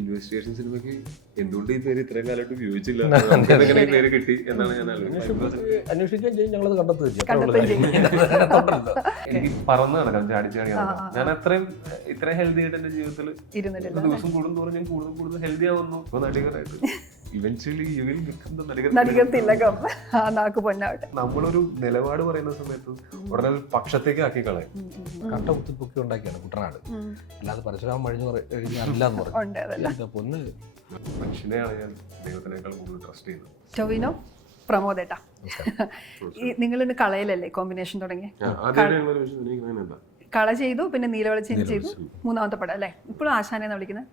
Investigation സിനിമയ്ക്ക് എന്തുകൊണ്ട് ഈ പേര് ഇത്രയും കാലമായിട്ട് ഉപയോഗിച്ചില്ല, എങ്ങനെ ഈ പേര് കിട്ടി എന്നാണ് ഞാൻ അന്വേഷിക്കുകയും ചെയ്യും, ഞങ്ങളത് കണ്ടെത്തുകയും ചെയ്യും. എനിക്ക് പറന്ന് നടക്കാം, ചാടി ചാടി നടക്കാം. ഞാൻ ഇത്രയും ഹെൽത്തി ആയിട്ട് എന്റെ ജീവിതത്തിൽ ദിവസം കൂടുന്തോറും ഞാൻ കൂടുതൽ ഹെൽത്തി ആവുന്നു. ഇപ്പൊ നടികരായിട്ട് ഇവൻച്വലി നടികർ തിലകം നാക്ക് പൊന്നാവട്ടെ. നമ്മളൊരു നിലപാട് പറയുന്ന സമയത്ത് ഉടനെ പക്ഷത്തേക്ക് ആക്കി കളയും. കട്ട കുത്തിപ്പൊക്കി ഉണ്ടാക്കിയാണ് കുട്ടനാട്, അല്ലാതെ പരശുരാമൻ മഴിഞ്ഞു കഴിഞ്ഞാൽ പൊന്ന് മനുഷ്യനെയാണ് ഞാൻ ദൈവത്തിനേക്കാൾ കൂടുതൽ ട്രസ്റ്റ് ചെയ്യുന്നത്. ടൊവിനോ, പ്രമോദേട്ടാ, നിങ്ങളിന്ന് കളയിലല്ലേ കോമ്പിനേഷൻ തുടങ്ങി? കള ചെയ്തു, പിന്നെ നീലവെളിച്ചം ചെയ്തു, മൂന്നാമത്തെ പടം അല്ലേ? ഇപ്പോഴും ആശാനെന്ന് വിളിക്കുന്നത്?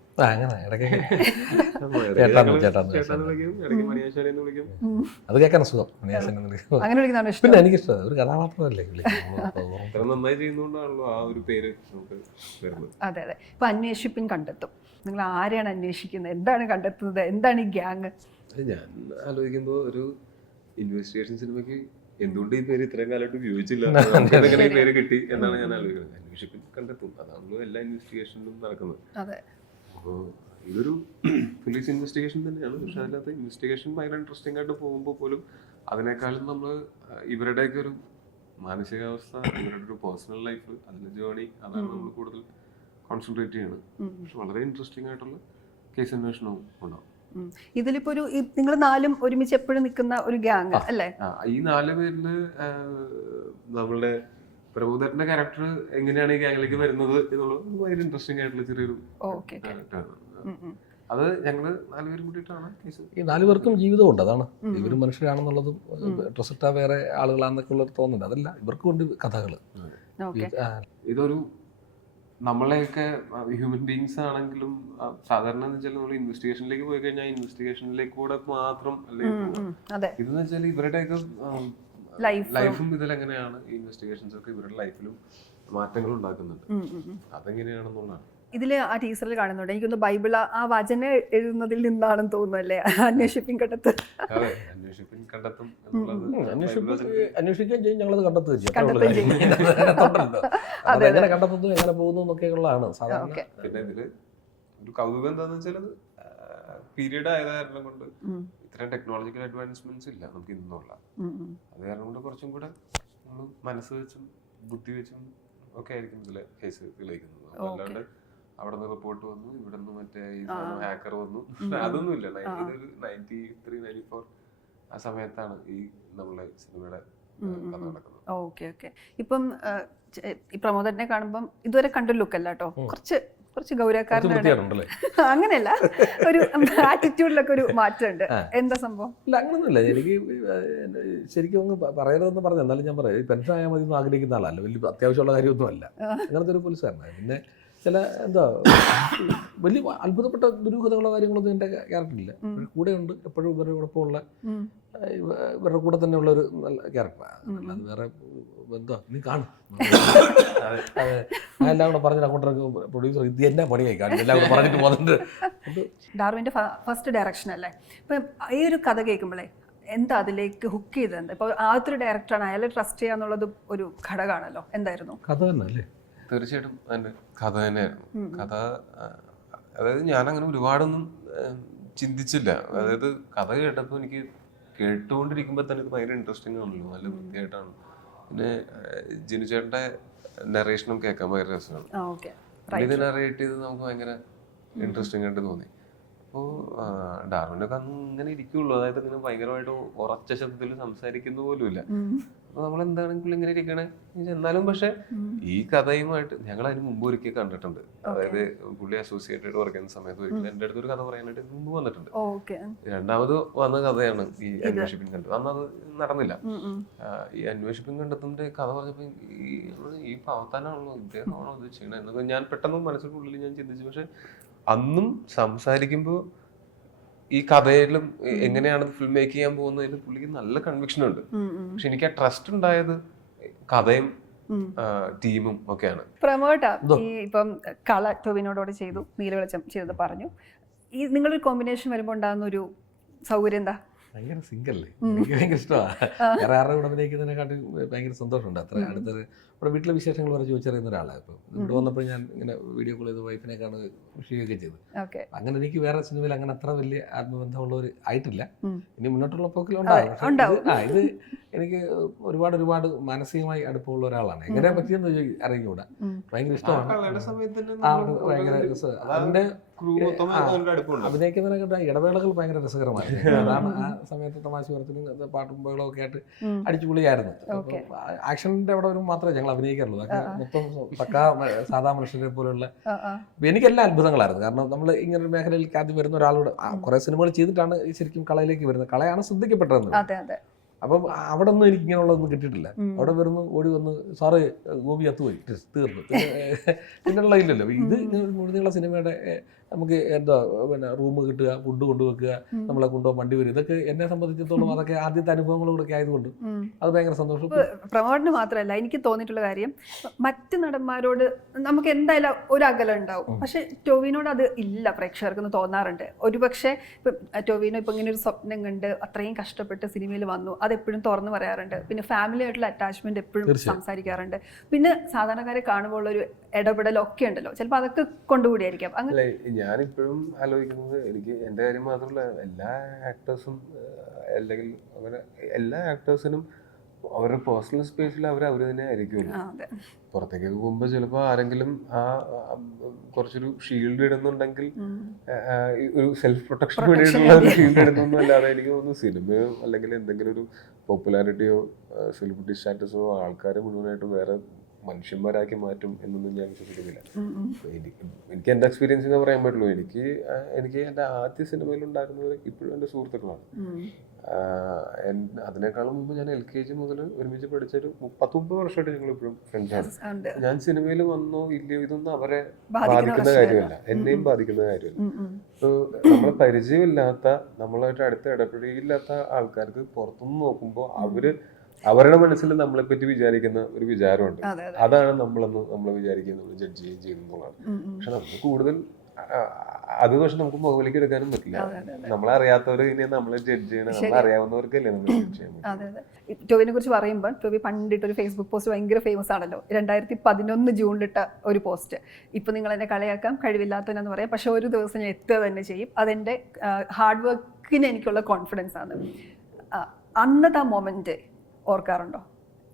അത് കേൾക്കാൻ സുഖം. അങ്ങനെ വിളിക്കുന്നതാണ് ഇഷ്ടം. പിന്നെ എനിക്കിഷ്ടം ഒരു കഥാപാത്രമല്ലേ. നന്നായി ചെയ്യുന്നോണ്ടാണല്ലോ ആ ഒരു പേര് നമുക്ക് വരുന്നത്. അതെ അതെ. ഇപ്പൊ അന്വേഷിപ്പിൻ കണ്ടെത്തും. നിങ്ങൾ ആരെയാണ് അന്വേഷിക്കുന്നത്? എന്താണ് കണ്ടെത്തുന്നത്? എന്താണ് ഈ ഗ്യാങ്? ഞാൻ ആലോചിക്കുമ്പോ ഒരു ഇൻവെസ്റ്റിഗേഷൻ സിനിമയ്ക്ക് എന്തുകൊണ്ട് ഈ പേര് ഇത്രയും കാലമായിട്ട് ഉപയോഗിച്ചില്ല, എങ്ങനെ ഈ പേര് കിട്ടി എന്നാണ് ഞാൻ ആലോചിക്കുന്നത്. അന്വേഷിപ്പിൻ കണ്ടെത്തും, അതാണല്ലോ എല്ലാ ഇൻവെസ്റ്റിഗേഷനിലും നടക്കുന്നത്. അപ്പോൾ ഇതൊരു പോലീസ് ഇൻവെസ്റ്റിഗേഷൻ തന്നെയാണ്. പക്ഷെ അതിനകത്ത് ഇൻവെസ്റ്റിഗേഷൻ ഭയങ്കര ഇൻട്രസ്റ്റിംഗ് ആയിട്ട് പോകുമ്പോൾ പോലും അതിനേക്കാളും നമ്മൾ ഇവരുടെയൊക്കെ ഒരു മാനസികാവസ്ഥ, ഇവരുടെ ഒരു പേഴ്സണൽ ലൈഫ്, അതിന്റെ ജേർണി, അതാണ് നമ്മൾ കൂടുതൽ കോൺസെൻട്രേറ്റ് ചെയ്യുന്നത്. പക്ഷെ വളരെ ഇൻട്രസ്റ്റിംഗ് ആയിട്ടുള്ള കേസ് അന്വേഷണവും ഉണ്ടാവും. ഇതിലിപ്പോ ഒരു നിങ്ങൾ നാലും ഒരുമിച്ച് എപ്പോഴും നിൽക്കുന്ന ഒരു ഗ്യാങ് അല്ലേ? ഈ 4 പേരില് നമ്മളുടെ പ്രഭുദേട്ടന്റെ ക്യാരക്ടർ എങ്ങനെയാണ് ഈ ഗ്യാങ്ങിലേക്ക് വരുന്നത് എന്നുള്ളത് ഭയങ്കര ഇൻട്രസ്റ്റിംഗ് ആയിട്ടുള്ള ചെറിയൊരു ക്യാരക്ടറാണ്. അത് ഞങ്ങള് 4 പേരും കൂടിയിട്ടാണ് കേസ്. ഈ 4 പേർക്കും ജീവിതമുണ്ട്, അതാണ്. ഇവര് മനുഷ്യരാണെന്നുള്ളതും ഡ്രസ്സിട്ട വേറെ ആളുകളാന്നൊക്കെ ഉള്ളത് തോന്നുന്നുണ്ട്. അതല്ല, ഇവർക്കും ഉണ്ട് കഥകള്. ഇതൊരു നമ്മളെയൊക്കെ ഹ്യൂമൻ ബീങ്സ് ആണെങ്കിലും സാധാരണ എന്ന് വെച്ചാൽ നമ്മൾ ഇൻവെസ്റ്റിഗേഷനിലേക്ക് പോയി കഴിഞ്ഞാൽ ഇൻവെസ്റ്റിഗേഷനിലേക്ക് കൂടെ മാത്രം അല്ലേ ഇതെന്ന് വെച്ചാൽ ഇവരുടെയൊക്കെ ലൈഫും ഇതിലെങ്ങനെയാണ് ഈ ഇൻവെസ്റ്റിഗേഷൻസ് ഒക്കെ ഇവരുടെ ലൈഫിലും മാറ്റങ്ങൾ ഉണ്ടാക്കുന്നുണ്ട്. അതെങ്ങനെയാണെന്നുള്ളതാണ് ഇതില് ആ ടീച്ചറിൽ കാണുന്നുണ്ട്. എനിക്കൊന്ന് ബൈബിൾ ആ വചന എഴുതുന്നതിൽ നിന്നാണെന്ന് തോന്നുന്നു അല്ലേ? അന്വേഷിപ്പിൻ കണ്ടെത്തും. അന്വേഷിക്കുകയും ചെയ്യും, ഞങ്ങളത് കണ്ടെത്തുകയും ചെയ്യും. എങ്ങനെ കണ്ടെത്തുന്നു, എങ്ങനെ പോകുന്നു എന്നൊക്കെയുള്ളതാണ് സാധാരണ. പിന്നെ ഇതില് ഒരു കൗതുകം എന്താന്ന് വെച്ചാൽ പീരീഡ് ആയത് കാരണം കൊണ്ട് ഇത്രയും ടെക്നോളജിക്കൽ അഡ്വാൻസ്മെന്റ്സ് ഇല്ല നമുക്ക് ഇന്നുള്ള. അത് കാരണം കൊണ്ട് കുറച്ചും കൂടെ നമ്മൾ മനസ്സ് വെച്ചും ബുദ്ധി വെച്ചും ഒക്കെ ആയിരിക്കും ഇതിലെ കേസ് തെളിയിക്കുന്നത്. അല്ലാണ്ട് അവിടെ നിന്ന് റിപ്പോർട്ട് വന്നു, ഇവിടെ നിന്ന് മറ്റേ ഹാക്കർ വന്നു, അതൊന്നുമില്ല. 93-94 ആ സമയത്താണ് ഈ നമ്മളെ സിനിമയുടെ കഥ നടക്കുന്നത്. ഓക്കെ. ഇപ്പം ഈ പ്രമോദനെ കാണുമ്പം ഇതുവരെ കണ്ട ലുക്ക് അല്ല കേട്ടോ, കുറച്ച് ഗൗരവക്കാരനാണ്. അങ്ങനെയല്ല, ഒരു ആറ്റിറ്റ്യൂഡിലൊക്കെ ഒരു മാറ്റമുണ്ട്. എന്താ സംഭവം? ഇല്ല, അങ്ങനൊന്നുമില്ല. എനിക്ക് ശരിക്കും ഒന്ന് പറയരുതെന്ന് പറഞ്ഞു, എന്നാലും ഞാൻ പറയാം, പെൻഷൻ ആയാൽ മതി എന്ന് ആഗ്രഹിക്കുന്ന ആളല്ല. വലിയ അത്യാവശ്യമുള്ള കാര്യമൊന്നും അല്ല. അങ്ങനത്തെ ഒരു പോലീസുകാരനാണ്. പിന്നെ ചില എന്താ വലിയ അത്ഭുതപ്പെട്ട ദുരൂഹതകളോ കാര്യങ്ങളൊന്നും എൻ്റെ ക്യാരക്ടറില്ല. കൂടെ ഉണ്ട്, എപ്പോഴും ഇവരുടെ കുഴപ്പമുള്ള ഇവരുടെ കൂടെ തന്നെ ഉള്ള ഒരു നല്ല ക്യാരക്ടറാണ്. അല്ലാതെ വേറെ എന്താ നീ കാണും എല്ലാം കൂടെ പറഞ്ഞിട്ട് അങ്ങോട്ട് പ്രൊഡ്യൂസർ ഇത് എന്നാ പണിയായി കാണും എല്ലാം കൂടെ പറഞ്ഞിട്ട് പോകുന്നുണ്ട്. ഡാർവിൻ്റെ ഫസ്റ്റ് ഡയറക്ഷൻ അല്ലേ? ഇപ്പം ഈ ഒരു കഥ കേൾക്കുമ്പോഴേ എന്താ അതിലേക്ക് ഹുക്ക് ചെയ്തത്? ഇപ്പോൾ ആദ്യത്തെ ഒരു ഡയറക്ടറാണ്, അയാളെ ട്രസ്റ്റ് ചെയ്യാന്നുള്ളത് ഒരു ഘടകമാണല്ലോ. എന്തായിരുന്നു കഥ തന്നെ അല്ലേ? തീർച്ചയായിട്ടും അതിന്റെ കഥ തന്നെയായിരുന്നു. കഥ അതായത് ഞാനങ്ങനെ ഒരുപാടൊന്നും ചിന്തിച്ചില്ല. അതായത് കഥ കേട്ടപ്പോൾ എനിക്ക് കേട്ടുകൊണ്ടിരിക്കുമ്പോൾ തന്നെ ഇത് ഭയങ്കര ഇൻട്രസ്റ്റിംഗ് ആണല്ലോ, നല്ല വൃത്തിയായിട്ടാണ്. പിന്നെ ജിനു ചേട്ടന്റെ നറേഷനും കേൾക്കാൻ ഭയങ്കര രസമാണ്. ഇത് നറേറ്റ് ചെയ്ത് നമുക്ക് ഭയങ്കര ഇൻട്രസ്റ്റിംഗ് ആയിട്ട് തോന്നി. അപ്പോൾ ഡാർവിനൊക്കെ അന്ന് ഇങ്ങനെ ഇരിക്കുള്ളൂ, അതായത് ഇങ്ങനെ ഭയങ്കരമായിട്ട് ഉറച്ച ശബ്ദത്തിൽ സംസാരിക്കുന്ന പോലുമില്ല. അപ്പൊ നമ്മൾ എന്താണെങ്കിലും ഇങ്ങനെ ഇരിക്കണേ എന്നാലും. പക്ഷെ ഈ കഥയുമായിട്ട് ഞങ്ങൾ അതിന് മുമ്പ് ഒരിക്കൽ കണ്ടിട്ടുണ്ട്. അതായത് പുള്ളി അസോസിയേറ്റഡ് വർക്ക് ചെയ്യുന്ന സമയത്ത് ഒരിക്കലും എൻ്റെ അടുത്തൊരു കഥ പറയാനായിട്ട് മുമ്പ് വന്നിട്ടുണ്ട്. രണ്ടാമത് വന്ന കഥയാണ് ഈ അന്വേഷിപ്പിൻ കണ്ടെത്തും. അന്ന് അത് നടന്നില്ല. ഈ അന്വേഷിപ്പിൻ കണ്ടെത്തുന്നതിന്റെ കഥ പറഞ്ഞപ്പോ ഈ പാവത്താനാണല്ലോ, ഇദ്ദേഹമാണോ ഇത് ചെയ്യണത് എന്നൊക്കെ ഞാൻ പെട്ടെന്ന് മനസ്സിനുള്ളിൽ ഞാൻ ചിന്തിച്ചു. പക്ഷെ അന്നും സംസാരിക്കുമ്പോൾ ഈ കഥയിലും എങ്ങനെയാണ് ഫിലിം മേക്ക് ചെയ്യാൻ പോകുന്നതിൽ പുള്ളിക്ക് നല്ല കൺവിക്ഷൻ ഉണ്ട്. പക്ഷെ എനിക്ക് ആ ട്രസ്റ്റ് ഉണ്ടായത് കഥയും ടീമും ഒക്കെയാണ്. പ്രമോട്ടാ, ഈ ഇപ്പം കള ടൊവിനോടോടെ ചെയ്തു, നീലവെളിച്ചം ചെയ്തത് പറഞ്ഞു. ഈ നിങ്ങളൊരു കോമ്പിനേഷൻ വരുമ്പോൾ ഉണ്ടാകുന്ന ഒരു സൗകര്യം എന്താ? ഭയങ്കര സിംഗല്ലേ, എനിക്ക് ഭയങ്കര ഇഷ്ടമാണ്. വേറെ ആരുടെ കൂടെ അഭിനയിക്കുന്നതിനെക്കാട്ടി ഭയങ്കര സന്തോഷമുണ്ട്. അത്ര അടുത്തൊരു നമ്മുടെ വീട്ടിലെ വിശേഷങ്ങൾ വരെ ചോദിച്ചറിയുന്ന ഒരാളാണ്. ഇപ്പം ഇവിടെ വന്നപ്പോൾ ഞാൻ ഇങ്ങനെ വീഡിയോ കോൾ ചെയ്ത് വൈഫിനെ കാണുക വിഷയമൊക്കെ ചെയ്തു. അങ്ങനെ എനിക്ക് വേറെ സിനിമയിൽ അങ്ങനെ അത്ര വലിയ ആത്മബന്ധമുള്ളവർ ആയിട്ടില്ല. ഇനി മുന്നോട്ടുള്ള പോക്കിലും ഉണ്ടാവും. ഇത് എനിക്ക് ഒരുപാട് മാനസികമായി അടുപ്പമുള്ള ഒരാളാണ്. എങ്ങനെ പറ്റിയെന്ന് അറിഞ്ഞുകൂടാ, ഭയങ്കര ഇഷ്ടമാണ്. ഭയങ്കര അതിന്റെ അഭിനയിക്കുന്നതിനെക്കാട്ട് ഇടവേളകൾ ഭയങ്കര രസകരമായിരുന്നു. അതാണ് ആ സമയത്ത് തമാശ പറച്ചിലും പാട്ടും ബഹളവും ഒക്കെ ആയിട്ട് അടിച്ചുപൊളിയായിരുന്നു. ആക്ഷന്റെ അവിടെ ഒരു മാത്രമേ ഞങ്ങൾ അഭിനയിക്കാറുള്ളൂ. അതൊക്കെ മൊത്തം പക്കാ സാധാ മനുഷ്യരെ പോലുള്ള എനിക്കെല്ലാം അത്ഭുതങ്ങളായിരുന്നു. കാരണം നമ്മൾ ഇങ്ങനൊരു മേഖലയിലേക്ക് ആദ്യം വരുന്ന ഒരാളോട് കുറെ സിനിമകൾ ചെയ്തിട്ടാണ് ശരിക്കും കളയിലേക്ക് വരുന്നത്. കളയാണ് ശ്രദ്ധിക്കപ്പെട്ടത്. അപ്പം അവിടെ ഒന്നും എനിക്ക് ഇങ്ങനെയുള്ളതൊന്നും കിട്ടിയിട്ടില്ല. അവിടെ വരുന്നു, ഓടി വന്ന് സാറ് ഗോപി അത്തുപോയി, തീർന്നു, പിന്നുള്ള ഇല്ലല്ലോ. ഇത് മുഴുവനുള്ള സിനിമയുടെ നമുക്ക് എന്താ പിന്നെ റൂം കിട്ടുക, ഫുഡ് കൊണ്ടുവെക്കുക, നമ്മളെ കൊണ്ടുപോകാൻ വണ്ടി വരും, ഇതൊക്കെ എന്നെ സംബന്ധിച്ചിടത്തോളം അതൊക്കെ ആദ്യത്തെ അനുഭവങ്ങളൂടെ ആയതുകൊണ്ട് അത് ഭയങ്കര സന്തോഷം. പ്രമോദിന് മാത്രമല്ല, എനിക്ക് തോന്നിയിട്ടുള്ള കാര്യം മറ്റ് നടന്മാരോട് നമുക്ക് എന്തായാലും ഒരു അകലം ഉണ്ടാവും. പക്ഷെ ടോവിനോട് അത് ഇല്ല, പ്രേക്ഷകർക്കെന്ന് തോന്നാറുണ്ട്. ഒരുപക്ഷെ ഇപ്പം ടോവിനോ ഇപ്പം ഇങ്ങനെ ഒരു സ്വപ്നം കണ്ട് അത്രയും കഷ്ടപ്പെട്ട് സിനിമയിൽ വന്നു, അതെപ്പോഴും തുറന്നു പറയാറുണ്ട്. പിന്നെ ഫാമിലി ആയിട്ടുള്ള അറ്റാച്ച്മെന്റ് എപ്പോഴും സംസാരിക്കാറുണ്ട്. പിന്നെ സാധാരണക്കാരെ കാണുമ്പോൾ ഉള്ളൊരു ഇടപെടലൊക്കെ ഉണ്ടല്ലോ, ചിലപ്പോൾ അതൊക്കെ കൊണ്ടുകൂടിയായിരിക്കാം. അങ്ങനെ ഞാനിപ്പോഴും ആലോചിക്കുന്നത്, എനിക്ക് എൻ്റെ കാര്യം മാത്രമല്ല, എല്ലാ ആക്ടേഴ്സും അല്ലെങ്കിൽ അങ്ങനെ എല്ലാ ആക്ടേഴ്സിനും അവരുടെ പേഴ്സണൽ സ്പേസിൽ അവർ തന്നെ ആയിരിക്കുമല്ലോ. പുറത്തേക്ക് പോകുമ്പോൾ ചിലപ്പോൾ ആരെങ്കിലും ആ കുറച്ചൊരു ഷീൽഡ് ഇടുന്നുണ്ടെങ്കിൽ ഒരു സെൽഫ് പ്രൊട്ടക്ഷന് വേണ്ടിയിട്ടുള്ള ഒരു ഷീൽഡ് ഇടുന്നൊന്നും അല്ലാതെ എനിക്ക് തോന്നുന്നു സിനിമയോ അല്ലെങ്കിൽ എന്തെങ്കിലും ഒരു പോപ്പുലാരിറ്റിയോ സെലിബ്രിറ്റി സ്റ്റാറ്റസോ ആൾക്കാരെ മുഴുവനായിട്ടും വേറെ മനുഷ്യന്മാരാക്കി മാറ്റും എന്നൊന്നും ഞാൻ വിശ്വസിക്കുന്നില്ല. എനിക്ക് എൻ്റെ എക്സ്പീരിയൻസ് എന്ന് പറയാൻ പറ്റുള്ളൂ. എനിക്ക് എൻ്റെ ആദ്യ സിനിമയിലുണ്ടായിരുന്നത് ഇപ്പോഴും എൻ്റെ സുഹൃത്തുക്കളാണ്. അതിനേക്കാളും മുമ്പ് ഞാൻ LKG മുതൽ ഒരുമിച്ച് പഠിച്ചൊരു 30-30 വർഷമായിട്ട് ഞങ്ങൾ ഇപ്പോഴും ഫ്രണ്ട്സാണ്. ഞാൻ സിനിമയിൽ വന്നോ ഇല്ലയോ ഇതൊന്നും അവരെ ബാധിക്കുന്ന കാര്യമല്ല, എന്നെയും ബാധിക്കുന്ന കാര്യമല്ല. നമ്മളെ പരിചയമില്ലാത്ത, നമ്മളായിട്ട് അടുത്ത് ഇടപെടിയില്ലാത്ത ആൾക്കാർക്ക് പുറത്തുനിന്ന് നോക്കുമ്പോൾ അവരുടെ മനസ്സിൽ നമ്മളെ പറ്റി വിചാരിക്കുന്ന ഒരു വിചാരമുണ്ട്. അതാണ് നമ്മൾ വിചാരിക്കുന്നത്, ജഡ്ജ് ചെയ്യുന്നതാണ്. പക്ഷെ നമുക്ക് കൂടുതൽ അത് പക്ഷെ നമുക്ക് മുകളിലേക്ക് എടുക്കാനും പറ്റില്ല. നമ്മളെ അറിയാത്തവർ ഇനി നമ്മളെ ജഡ്ജ് ചെയ്യണം, നമ്മളെ അറിയാവുന്നവർക്കല്ലേ നമ്മൾ ജഡ്ജ് ചെയ്യാൻ. ടോവിനെ കുറിച്ച് പറയുമ്പോൾ ടോവി പണ്ടിട്ടൊരു ഫേസ്ബുക്ക് പോസ്റ്റ് ഭയങ്കര ഫേമസ് ആണല്ലോ, 2011 ജൂണിലിട്ട ഒരു പോസ്റ്റ്. ഇപ്പൊ നിങ്ങൾ എന്നെ കളിയാക്കാം, കഴിവില്ലാത്തവനെന്ന് പറയാം, പക്ഷെ ഒരു ദിവസം ഞാൻ എത്തുക തന്നെ ചെയ്യും. അതെന്റെ ഹാർഡ് വർക്കിന് എനിക്കുള്ള കോൺഫിഡൻസ് ആണ്. അന്നത്തെ ആ മൊമെന്റ് ഓർക്കാറുണ്ടോ?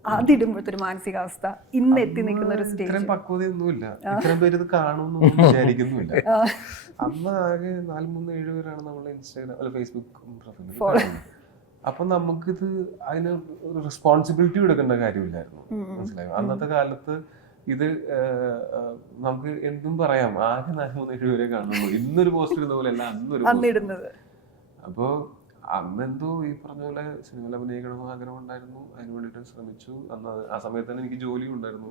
അതിടുമ്പോഴത്തെ ഒരു മാനസികാവസ്ഥ, ഇന്ന് എത്തി നിൽക്കുന്ന ഒരു സ്റ്റേജ്. ഇത്രയും പക്വതയൊന്നുമില്ല, ഇത്രയും പേര് ഇത് കാണുമെന്നൊന്നും വിചാരിക്കുന്നില്ല. അന്ന് ആകെ 4-3-7 പേരാണ് നമ്മളെ ഇൻസ്റ്റാഗ്രാം അല്ല ഫേസ്ബുക്ക്. അപ്പൊ നമുക്കിത് അതിന് റെസ്പോൺസിബിലിറ്റി എടുക്കേണ്ട കാര്യമില്ലായിരുന്നു, മനസ്സിലായോ? അന്നത്തെ കാലത്ത് ഇത് നമുക്ക് എന്തും പറയാം, ആകെ 4-3-7 പേരെ കാണുള്ളൂ. ഇന്നൊരു പോസ്റ്റ് ഇടുന്ന പോലെ അല്ല അന്നൊരു. അപ്പോ അന്നെന്തോ ഈ പറഞ്ഞ പോലെ സിനിമയിൽ അഭിനയിക്കണമെന്ന് ആഗ്രഹം ഉണ്ടായിരുന്നു, അതിന് വേണ്ടിയിട്ട് ശ്രമിച്ചു. അന്ന് ആ സമയത്ത് തന്നെ എനിക്ക് ജോലിയും ഉണ്ടായിരുന്നു.